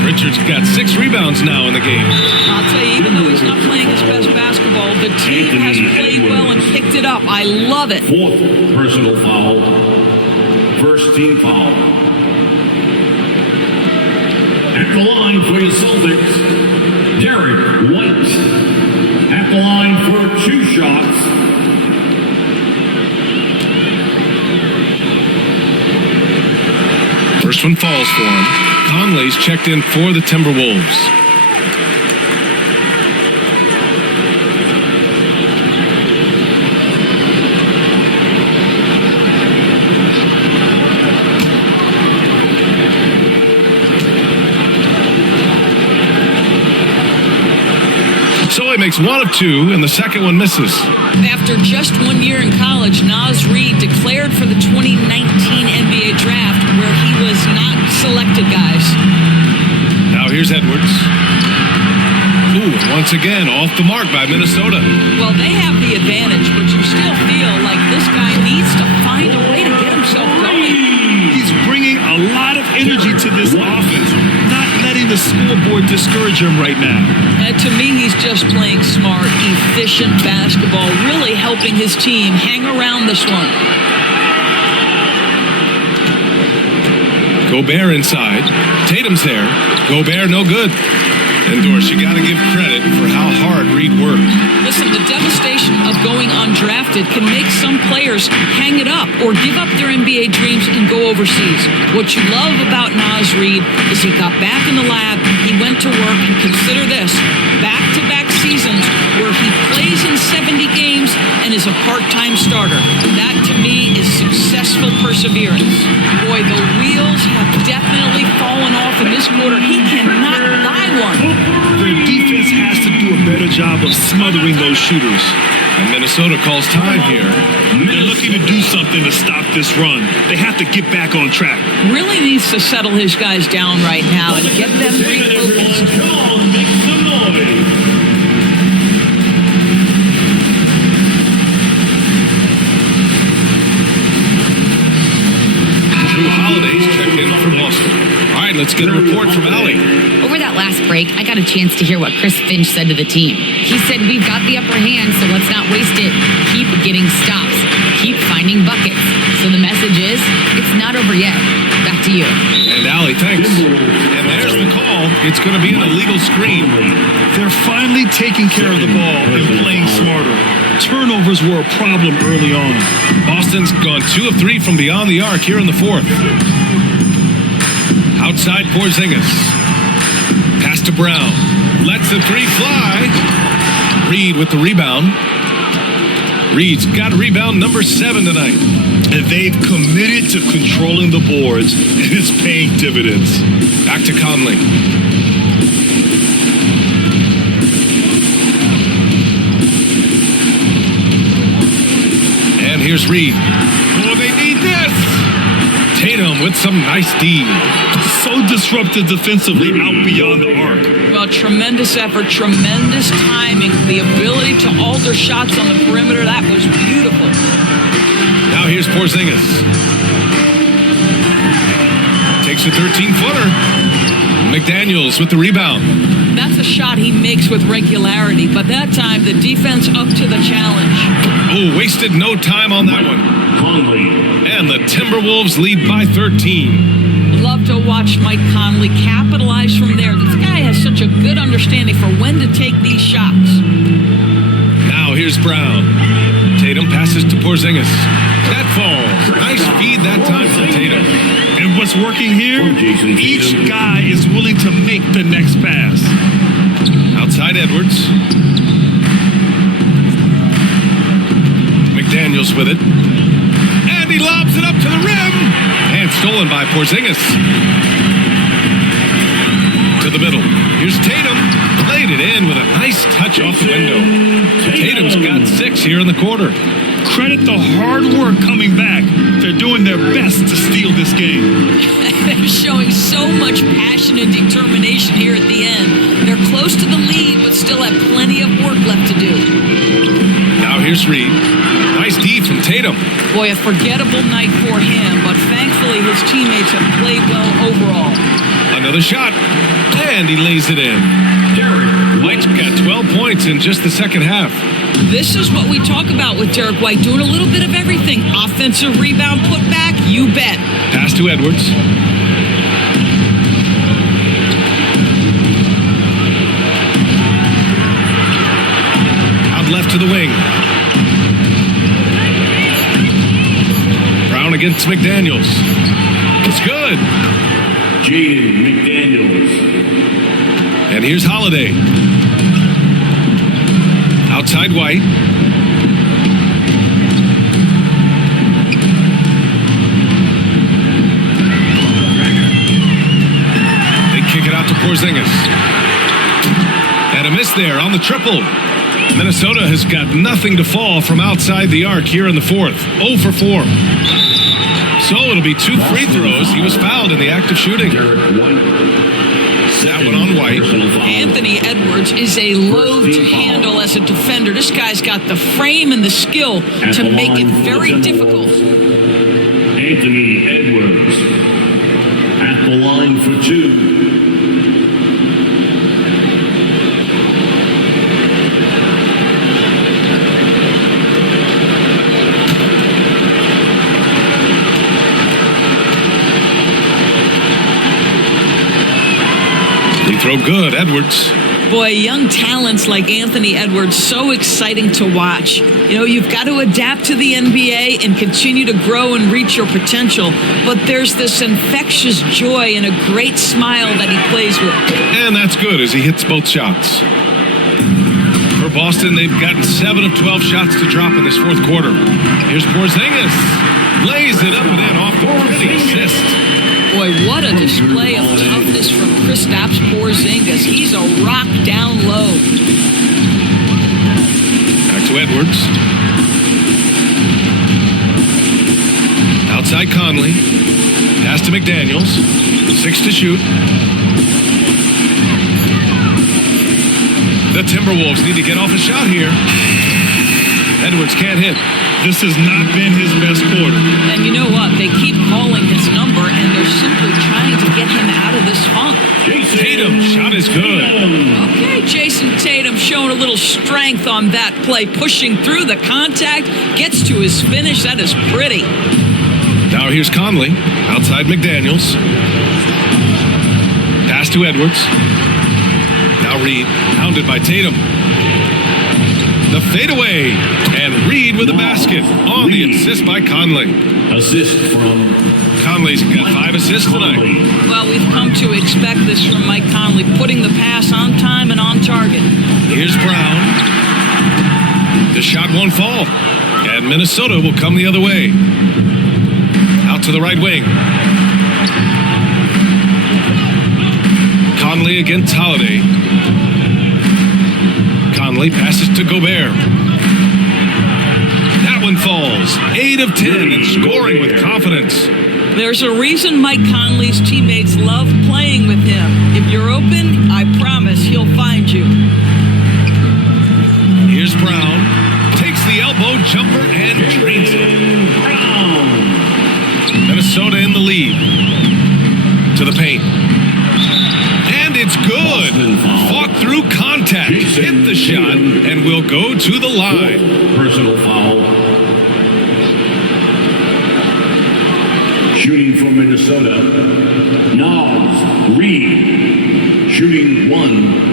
Pritchard's got 6 rebounds now in the game. I'll tell you, even though he's not playing his best basketball, the team has played well and picked it up. I love it. 4th personal foul. First team foul. At the line for the Celtics, Derek White. At the line for 2 shots. First one falls for him. Conley's checked in for the Timberwolves. So he makes 1 of 2, and the second one misses. After just 1 year in college, Reid declared for the 2019 NBA draft, where he was not selected, guys. Now here's Edwards. Ooh, once again, off the mark by Minnesota. Well, they have the advantage, but you still feel like this guy needs to find a way to get himself going. He's bringing a lot of energy to this offense, not letting the scoreboard discourage him right now. And to me, he's just playing smart, efficient basketball, really helping his team hang around this one. Gobert inside. Tatum's there. Gobert no good. And Dornas, you got to give credit for how hard Reid worked. Listen, the devastation of going undrafted can make some players hang it up or give up their NBA dreams and go overseas. What you love about Reid is he got back in the lab, he went to work, and consider this, back-to-back seasons where he plays in 70 games and is a part-time starter. That, to me, is successful perseverance. Boy, the wheels have definitely fallen off in this quarter. He cannot buy one. Their defense has to do a better job of smothering those shooters. And Minnesota calls time here. They're looking to do something to stop this run. They have to get back on track. Really needs to settle his guys down right now and get them refocused. Make some noise. Drew Holiday's checked in for Boston. All right, let's get a report from Allie. Over that last break, I got a chance to hear what Chris Finch said to the team. He said, we've got the upper hand, so let's not waste it. Keep getting stops. Keep finding buckets. So the message is, it's not over yet. Back to you. And Allie, thanks. And there's the call. It's going to be an illegal screen. They're finally taking care of the ball and playing smarter. Turnovers were a problem early on. Boston's gone 2 of 3 from beyond the arc here in the fourth. Outside Porzingis. Pass to Brown. Lets the 3 fly. Reid with the rebound. Reid's got rebound number 7 tonight. And they've committed to controlling the boards, and it's paying dividends. Back to Conley. And here's Reid. Oh, they need this. Tatum with some nice D. So so disruptive defensively out beyond the arc. Well, tremendous effort, tremendous timing, the ability to alter shots on the perimeter. That was beautiful. Now here's Porzingis. Takes a 13-footer. McDaniels with the rebound. That's a shot he makes with regularity, but that time the defense up to the challenge. Oh, wasted no time on that one. Conley. And the Timberwolves lead by 13. Love to watch Mike Conley capitalize from there. This guy has such a good understanding for when to take these shots. Now here's Brown. Tatum passes to Porzingis. That falls. Nice feed that time from Tatum. And what's working here? Each guy is willing to make the next pass. Outside Edwards. McDaniels with it. And he lobs it up to the rim. And stolen by Porzingis. To the middle. Here's Tatum. Played it in with a nice touch off the window. Tatum's got 6 here in the quarter. Credit the hard work coming back. They're doing their best to steal this game. They're showing so much passion and determination here at the end. They're close to the lead, but still have plenty of work left to do. Now here's Reid. Nice D from Tatum. Boy, a forgettable night for him, but thankfully his teammates have played well overall. Another shot. And he lays it in. White's got 12 points in just the second half. This is what we talk about with Derek White, doing a little bit of everything. Offensive rebound, put back, you bet. Pass to Edwards. Out left to the wing. Brown against McDaniels. It's good. Jaylen McDaniels. And here's Holiday. Outside White. They kick it out to Porzingis. And a miss there on the triple. Minnesota has got nothing to fall from outside the arc here in the fourth. 0 for 4. So it'll be 2 free throws. He was fouled in the act of shooting. That one on White. Anthony Edwards is a load to handle as a defender. This guy's got the frame and the skill to make it very difficult. Anthony Edwards at the line for 2. Throw good, Edwards. Boy, young talents like Anthony Edwards, so exciting to watch. You know, you've got to adapt to the NBA and continue to grow and reach your potential. But there's this infectious joy and a great smile that he plays with. And that's good as he hits both shots. For Boston, they've gotten 7 of 12 shots to drop in this fourth quarter. Here's Porzingis. Lays it up and in off the pretty assist. Boy, what a display of toughness from Kristaps Porzingis. He's a rock down low. Back to Edwards. Outside Conley. Pass to McDaniels. 6 to shoot. The Timberwolves need to get off a shot here. Edwards can't hit. This has not been his best quarter. And you know what? They keep calling his number, and they're simply trying to get him out of this funk. Tatum, shot is good. Okay, Jason Tatum showing a little strength on that play, pushing through the contact, gets to his finish. That is pretty. Now here's Conley, outside McDaniels. Pass to Edwards. Now Reid, hounded by Tatum. The fadeaway, and Reid with the basket on the assist by Conley. Assist from Conley's got 5 assists tonight. Well, we've come to expect this from Mike Conley, putting the pass on time and on target. Here's Brown. The shot won't fall, and Minnesota will come the other way. Out to the right wing. Conley against Holiday. Conley passes to Gobert. That one falls. 8 of 10 and scoring with confidence. There's a reason Mike Conley's teammates love playing with him. If you're open, I promise he'll find you. Here's Brown. Takes the elbow jumper and drains it. Minnesota in the lead. To the paint. And it's good. Fought through contact. Hit the shot and will go to the line. Personal foul. Shooting for Minnesota. Reid. Shooting 1.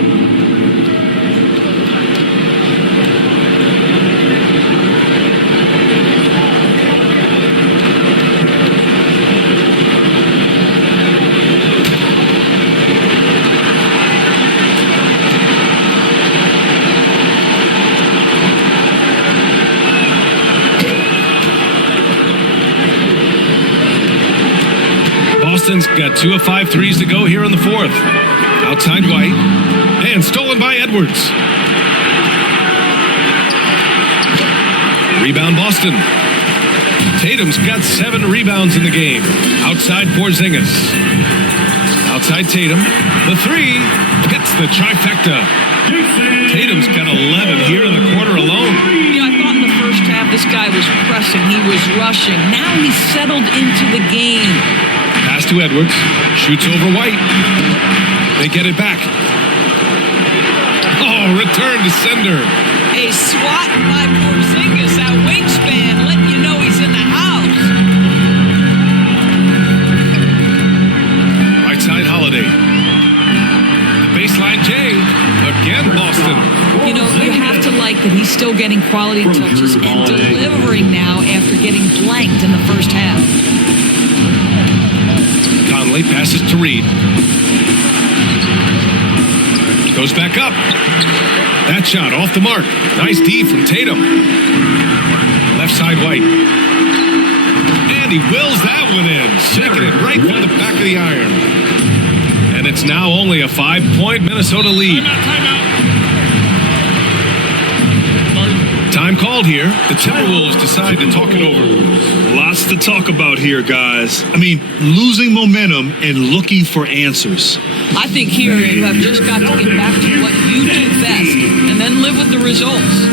Boston's got 2 of 5 threes to go here in the fourth. Outside White. And stolen by Edwards. Rebound Boston. Tatum's got 7 rebounds in the game. Outside Porzingis. Outside Tatum. The 3 gets the trifecta. Tatum's got 11 here in the quarter alone. I thought in the first half this guy was pressing. He was rushing. Now he's settled into the game. Pass to Edwards. Shoots over White. They get it back. Oh, return to sender. A swat by Porzingis. That wingspan letting you know he's in the house. Right side Holiday. The baseline Jay. Again Boston. You know, you have to like that he's still getting quality touches and delivering now after getting blanked in the first half. Conley passes to Reid. Goes back up. That shot off the mark. Nice D from Tatum. Left side White. And he wills that one in. Shaking it right through the back of the iron. And it's now only a 5-point Minnesota lead. Time called here. The Timberwolves decide to talk it over. Lots to talk about here, guys. I mean, losing momentum and looking for answers. I think here you have just got to get back to what you do best and then live with the results.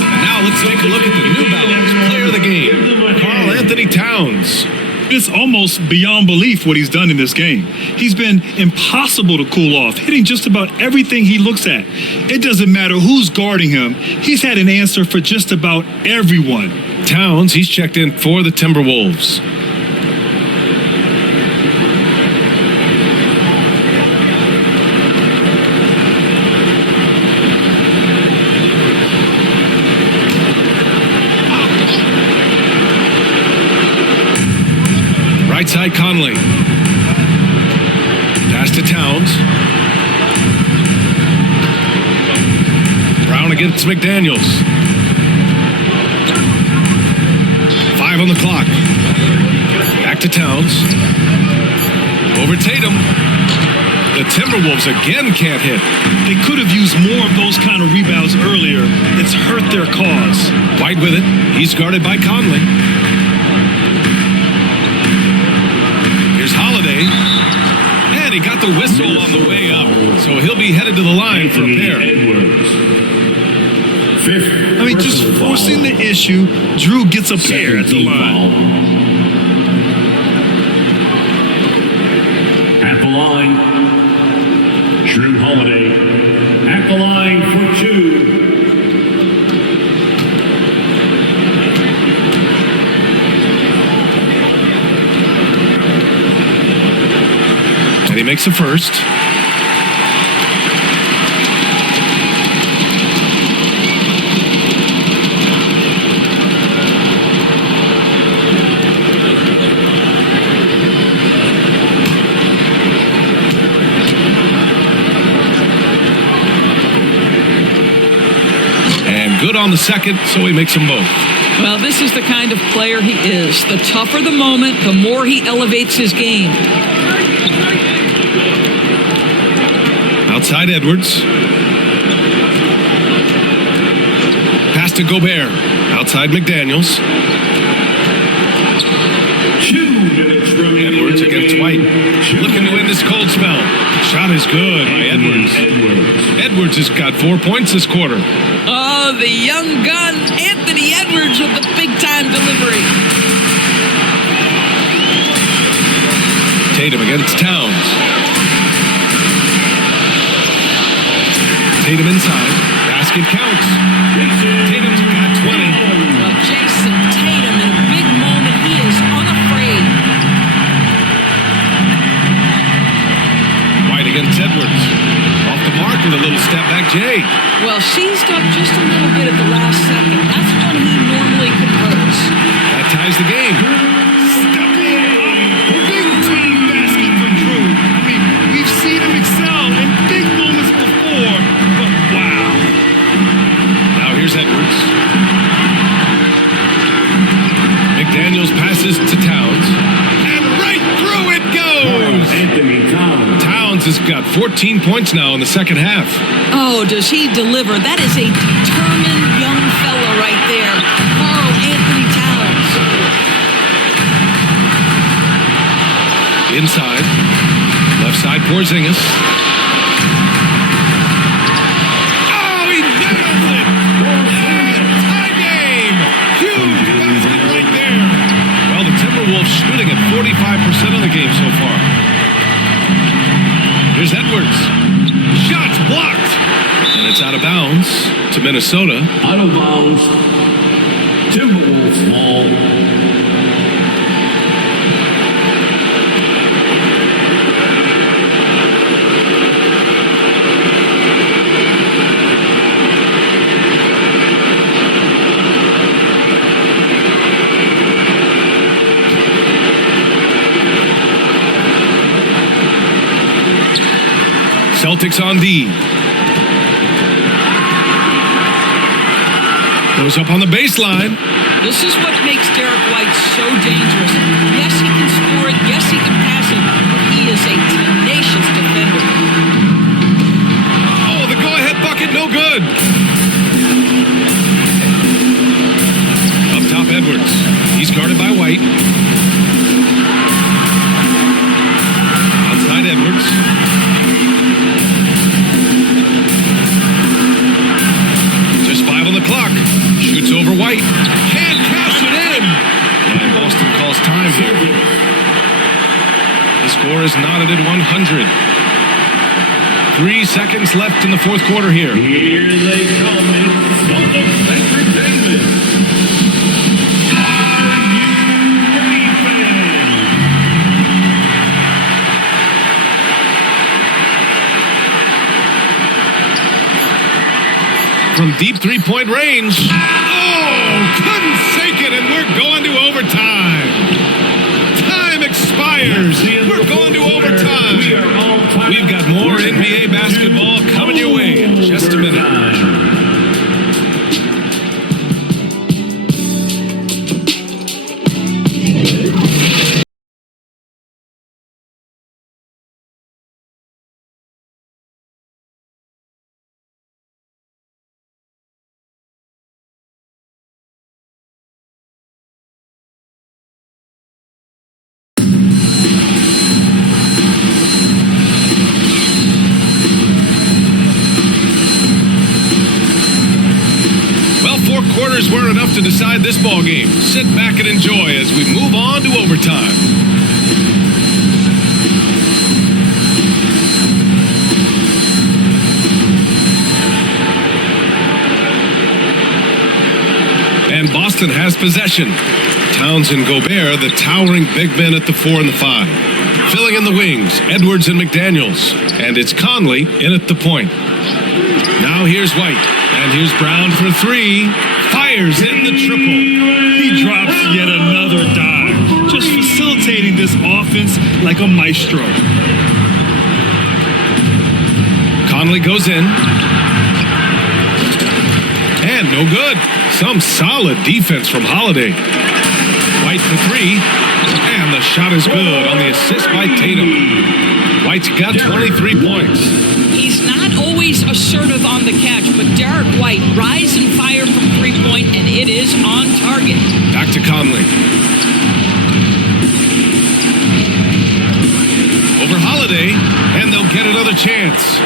Now let's take a look at the New Balance player of the game, Karl-Anthony Towns. It's almost beyond belief what he's done in this game. He's been impossible to cool off, hitting just about everything he looks at. It doesn't matter who's guarding him. He's had an answer for just about everyone. Towns, he's checked in for the Timberwolves. Right side Conley. Pass to Towns. Brown against McDaniels. 5 on the clock. Back to Towns. Over Tatum. The Timberwolves again can't hit. They could have used more of those kind of rebounds earlier. It's hurt their cause. White with it. He's guarded by Conley. Here's Holiday. And he got the whistle on the way up. So he'll be headed to the line for a pair. I mean, just forcing the issue, Drew gets a pair at the line. At the line, Drew Holiday. At the line for 2. And he makes the first. And good on the second, so he makes them both. Well, this is the kind of player he is. The tougher the moment, the more he elevates his game. Outside Edwards. Pass to Gobert. Outside McDaniels. 2 minutes remaining. latest cold spell. Shot is good by Edwards. Edwards has got 4 points this quarter. Oh, the young gun, Anthony Edwards with the big-time delivery. Tatum against Towns. Tatum inside. Basket counts. Tatum's got 20. Well, Jason Tatum in a big moment. He is unafraid. White against Edwards. Off the mark with a little step back Jay. Well, seized up just a little bit at the last second. That's when he normally converts. That ties the game. Stepping up. Big-time basket from Drew. I mean, we've seen him excel in big moments before, but wow. Now here's Edwards. McDaniels passes to Towns. And right through it goes! Anthony Towns. Towns has got 14 points now in the second half. Oh, does he deliver? That is a determined young fella right there. Karl-Anthony Towns. Inside. Left side Porzingis. Oh, he nails it! And tie game! Huge basket right there! Well, the Timberwolves shooting at 45% of the game so far. Here's Edwards. Shots blocked! And it's out of bounds to Minnesota. Out of bounds. Timberwolves ball. Celtics on D. Goes up on the baseline. This is what makes Derek White so dangerous. Yes, he can score it. Yes, he can pass it. But he is a tenacious defender. Oh, the go-ahead bucket, no good. Up top, Edwards. He's guarded by White. Outside, Edwards. Just 5 on the clock. Shoots over White. Can't cash it in. And Boston calls time here. The score is knotted at 100. 3 seconds left in the fourth quarter here. Here they come. It's Celtics Entertainment. Are you ready, fans? From deep three-point range. Oh, couldn't sink it, and we're going to overtime. Time expires. We're going to overtime. We've got more NBA basketball coming your way in just a minute. Quarters weren't enough to decide this ball game. Sit back and enjoy as we move on to overtime. And Boston has possession. Towns and Gobert, the towering big men at the 4 and the 5. Filling in the wings, Edwards and McDaniels. And it's Conley in at the point. Now here's White. And here's Brown for 3. Fires in the triple. He drops yet another dive, just facilitating this offense like a maestro. Conley goes in. And no good. Some solid defense from Holiday. White for 3. And the shot is good on the assist by Tatum. White's got 23 points. He's not always assertive on the catch, but Derek White rise and fire from three-point, and it is on target. Back to Conley. Over Holiday. Holiday, and they'll get another chance.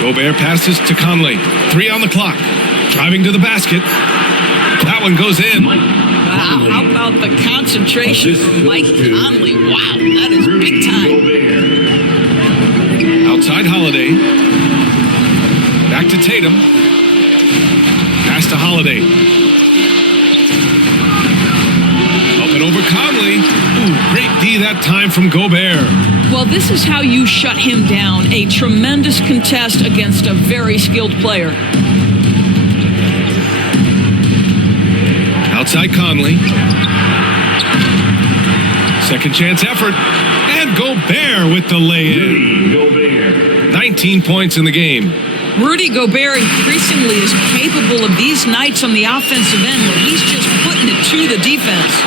Gobert passes to Conley. 3 on the clock. Driving to the basket. That one goes in. Wow, how about the concentration from Mike Conley? Wow, that is big time. Outside Holiday. Back to Tatum. Pass to Holiday. Up and over Conley. Ooh, great D that time from Gobert. Well, this is how you shut him down. A tremendous contest against a very skilled player. Outside Conley. Second chance effort. And Gobert with the lay-in. 19 points in the game. Rudy Gobert increasingly is capable of these nights on the offensive end where he's just putting it to the defense.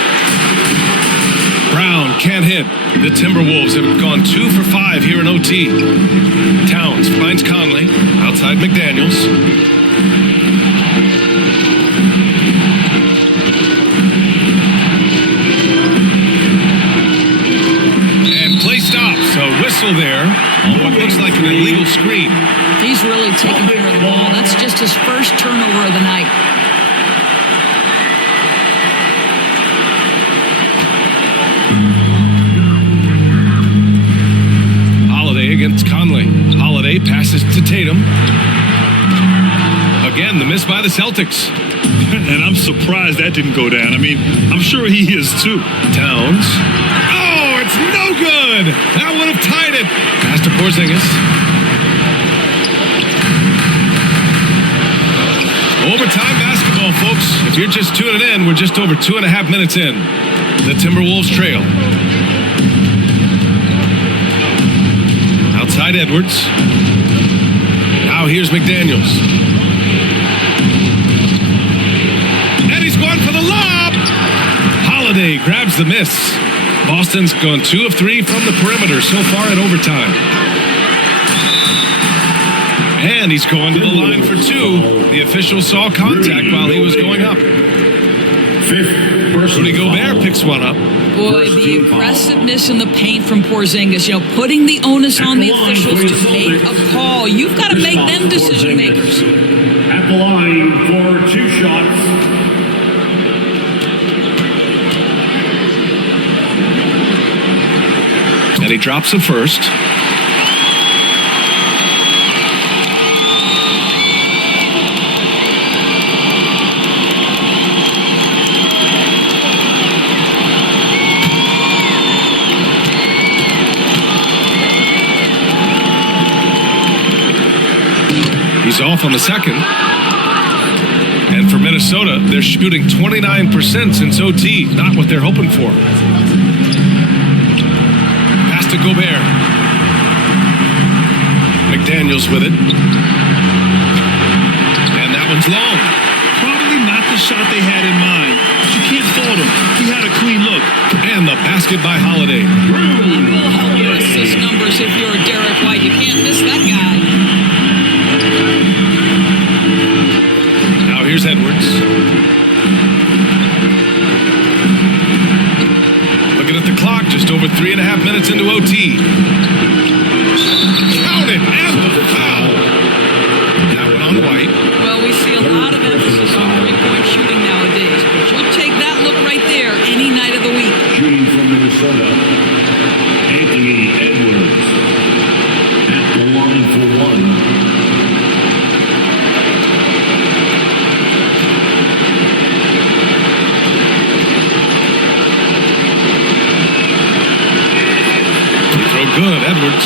Brown can't hit. The Timberwolves have gone 2 for 5 here in OT. Towns finds Conley. Outside McDaniels. And play stops. A whistle there. What looks like an illegal screen. He's really taking care of the ball. That's just his first turnover of the night. Against Conley. Holiday passes to Tatum. Again, the miss by the Celtics. And I'm surprised that didn't go down. I mean, I'm sure he is too. Towns. Oh, it's no good. That would have tied it. Pass to Porzingis. Overtime basketball, folks. If you're just tuning in, we're just over 2.5 minutes in. The Timberwolves trail. Outside Edwards. Now here's McDaniels. And he's going for the lob. Holiday grabs the miss. Boston's gone 2 of 3 from the perimeter so far at overtime. And he's going to the line for 2. The official saw contact while he was going up. Rudy Gobert picks one up. Boy, the aggressiveness in the paint from Porzingis, putting the onus on the officials to make a call. You've got to make them decision makers. At the line for 2 shots. And he drops the first. He's off on the second. And for Minnesota, they're shooting 29% since OT. Not what they're hoping for. Pass to Gobert. McDaniels with it. And that one's long. Probably not the shot they had in mind. But you can't fault him. He had a clean look. And the basket by Holiday. That will help your assist numbers if you're Derek White. You can't miss that guy. Now here's Edwards. Looking at the clock, just over 3.5 minutes into OT. Count it, and the foul. That one on White. Well, we see a lot of emphasis on three-point shooting nowadays, but you'll take that look right there any night of the week. Shooting from Minnesota, Anthony Edwards. At the line for 1. Good, Edwards.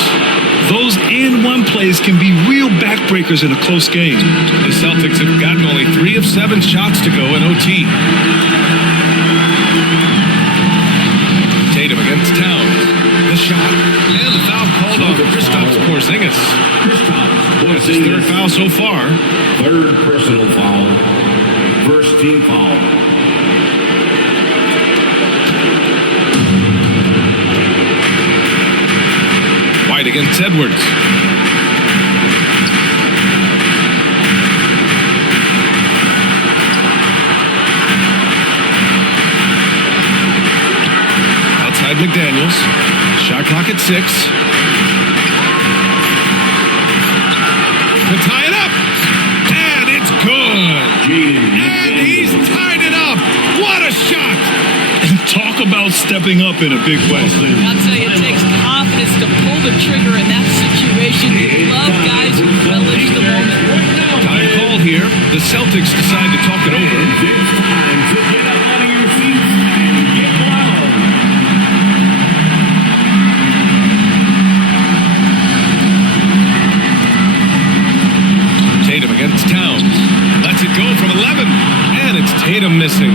Those and-one plays can be real backbreakers in a close game. The Celtics have gotten only 3 of 7 shots to go in OT. Tatum against Towns. The shot and the foul called on Kristaps Porzingis. That's his 3rd foul so far. 3rd personal foul. 1st team foul. White against Edwards. Outside McDaniels. Shot clock at 6. to tie it up. And it's good. And he's tied it up. What a shot. Talk about stepping up in a big way. I'll tell you, it takes confidence to pull the trigger in that situation. You love guys who relish the moment. Time called here. The Celtics decide to talk it over. It's time to get up out of your seats and get loud. Tatum against Towns. Lets it go from 11. And it's Tatum missing.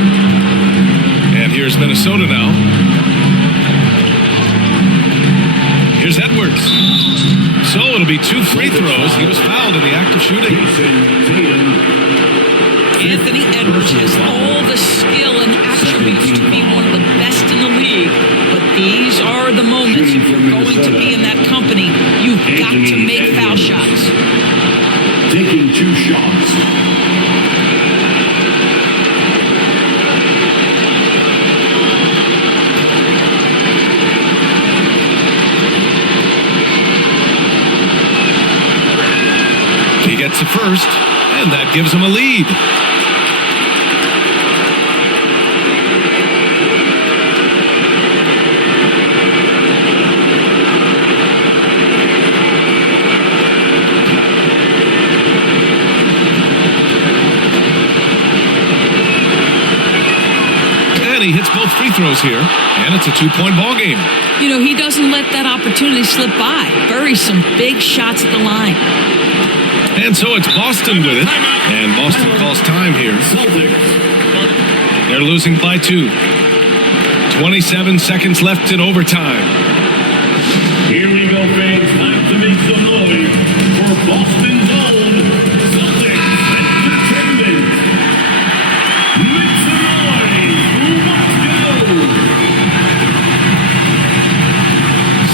And here's Minnesota now. Here's Edwards. So it'll be 2 free throws. He was fouled in the act of shooting. Anthony Edwards has all the skill and attributes to be one of the best in the league. But these are the moments, if you're going to be in that company, you've got to make foul shots. Taking 2 shots. He gets the first, and that gives him a lead. And he hits both free throws here, and it's a 2-point ball game. You know, he doesn't let that opportunity slip by. Buries some big shots at the line. And so it's Boston with it, and Boston calls time here. They're losing by 2. 27 seconds left in overtime. Here we go, fans. Time to make some noise for Boston's own Celtics Entertainment. Make some noise. Who wants to go?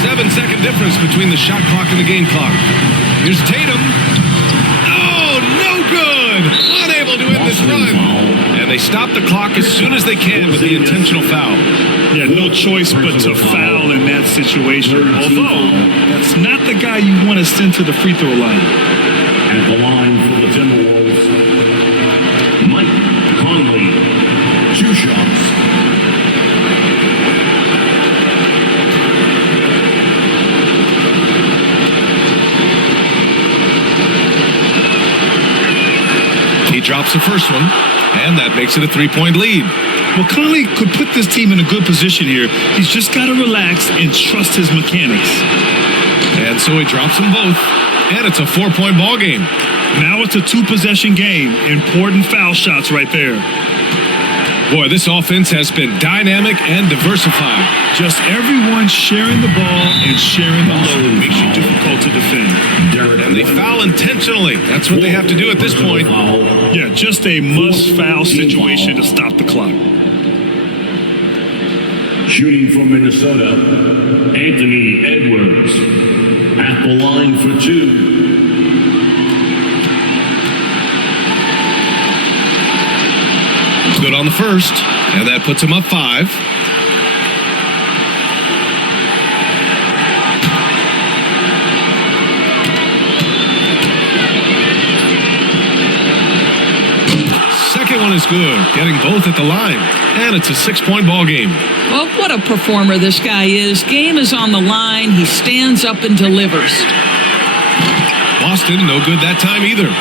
7-second difference between the shot clock and the game clock. Here's Tatum. Unable to end this run. And they stop the clock as soon as they can with the intentional foul. Yeah, no choice but to foul in that situation. Although, that's not the guy you want to send to the free throw line. At the line for the Timberwolves, Mike Conley. 2 shots. He drops the first one, and that makes it a 3-point lead. Well, Conley could put this team in a good position here. He's just got to relax and trust his mechanics. And so he drops them both, and it's a 4-point ball game. Now it's a 2-possession game. Important foul shots right there. Boy, this offense has been dynamic and diversified. Just everyone sharing the ball and sharing the load makes you difficult to defend. And they foul intentionally. That's what they have to do at this point. Yeah, just a must-foul situation to stop the clock. Shooting from Minnesota, Anthony Edwards. At the line for 2. Good on the first, and that puts him up 5. Second one is good, getting both at the line, and it's a 6-point ball game. Well, what a performer this guy is. Game is on the line. He stands up and delivers. Boston, no good that time either.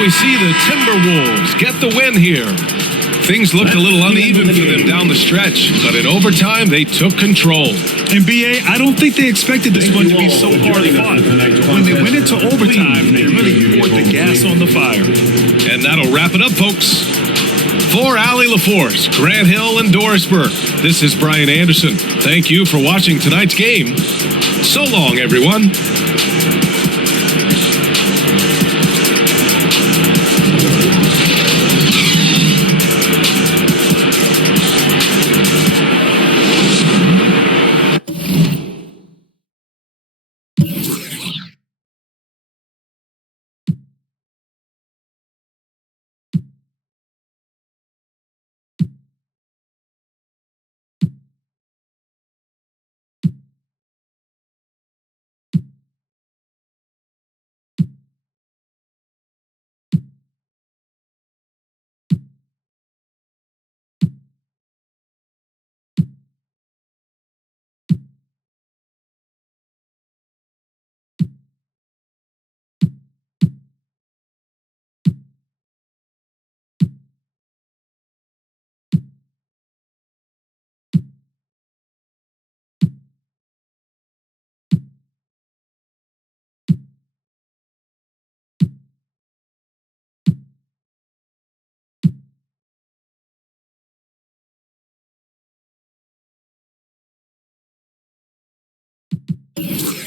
We see the Timberwolves get the win here. Things looked a little uneven for them down the stretch, but in overtime, they took control. And BA, I don't think they expected this one to be so hard fought. When they went into overtime, they really poured the gas on the fire. And that'll wrap it up, folks. For Allie LaForce, Grant Hill, and Doris Burke, this is Brian Anderson. Thank you for watching tonight's game. So long, everyone. Sports.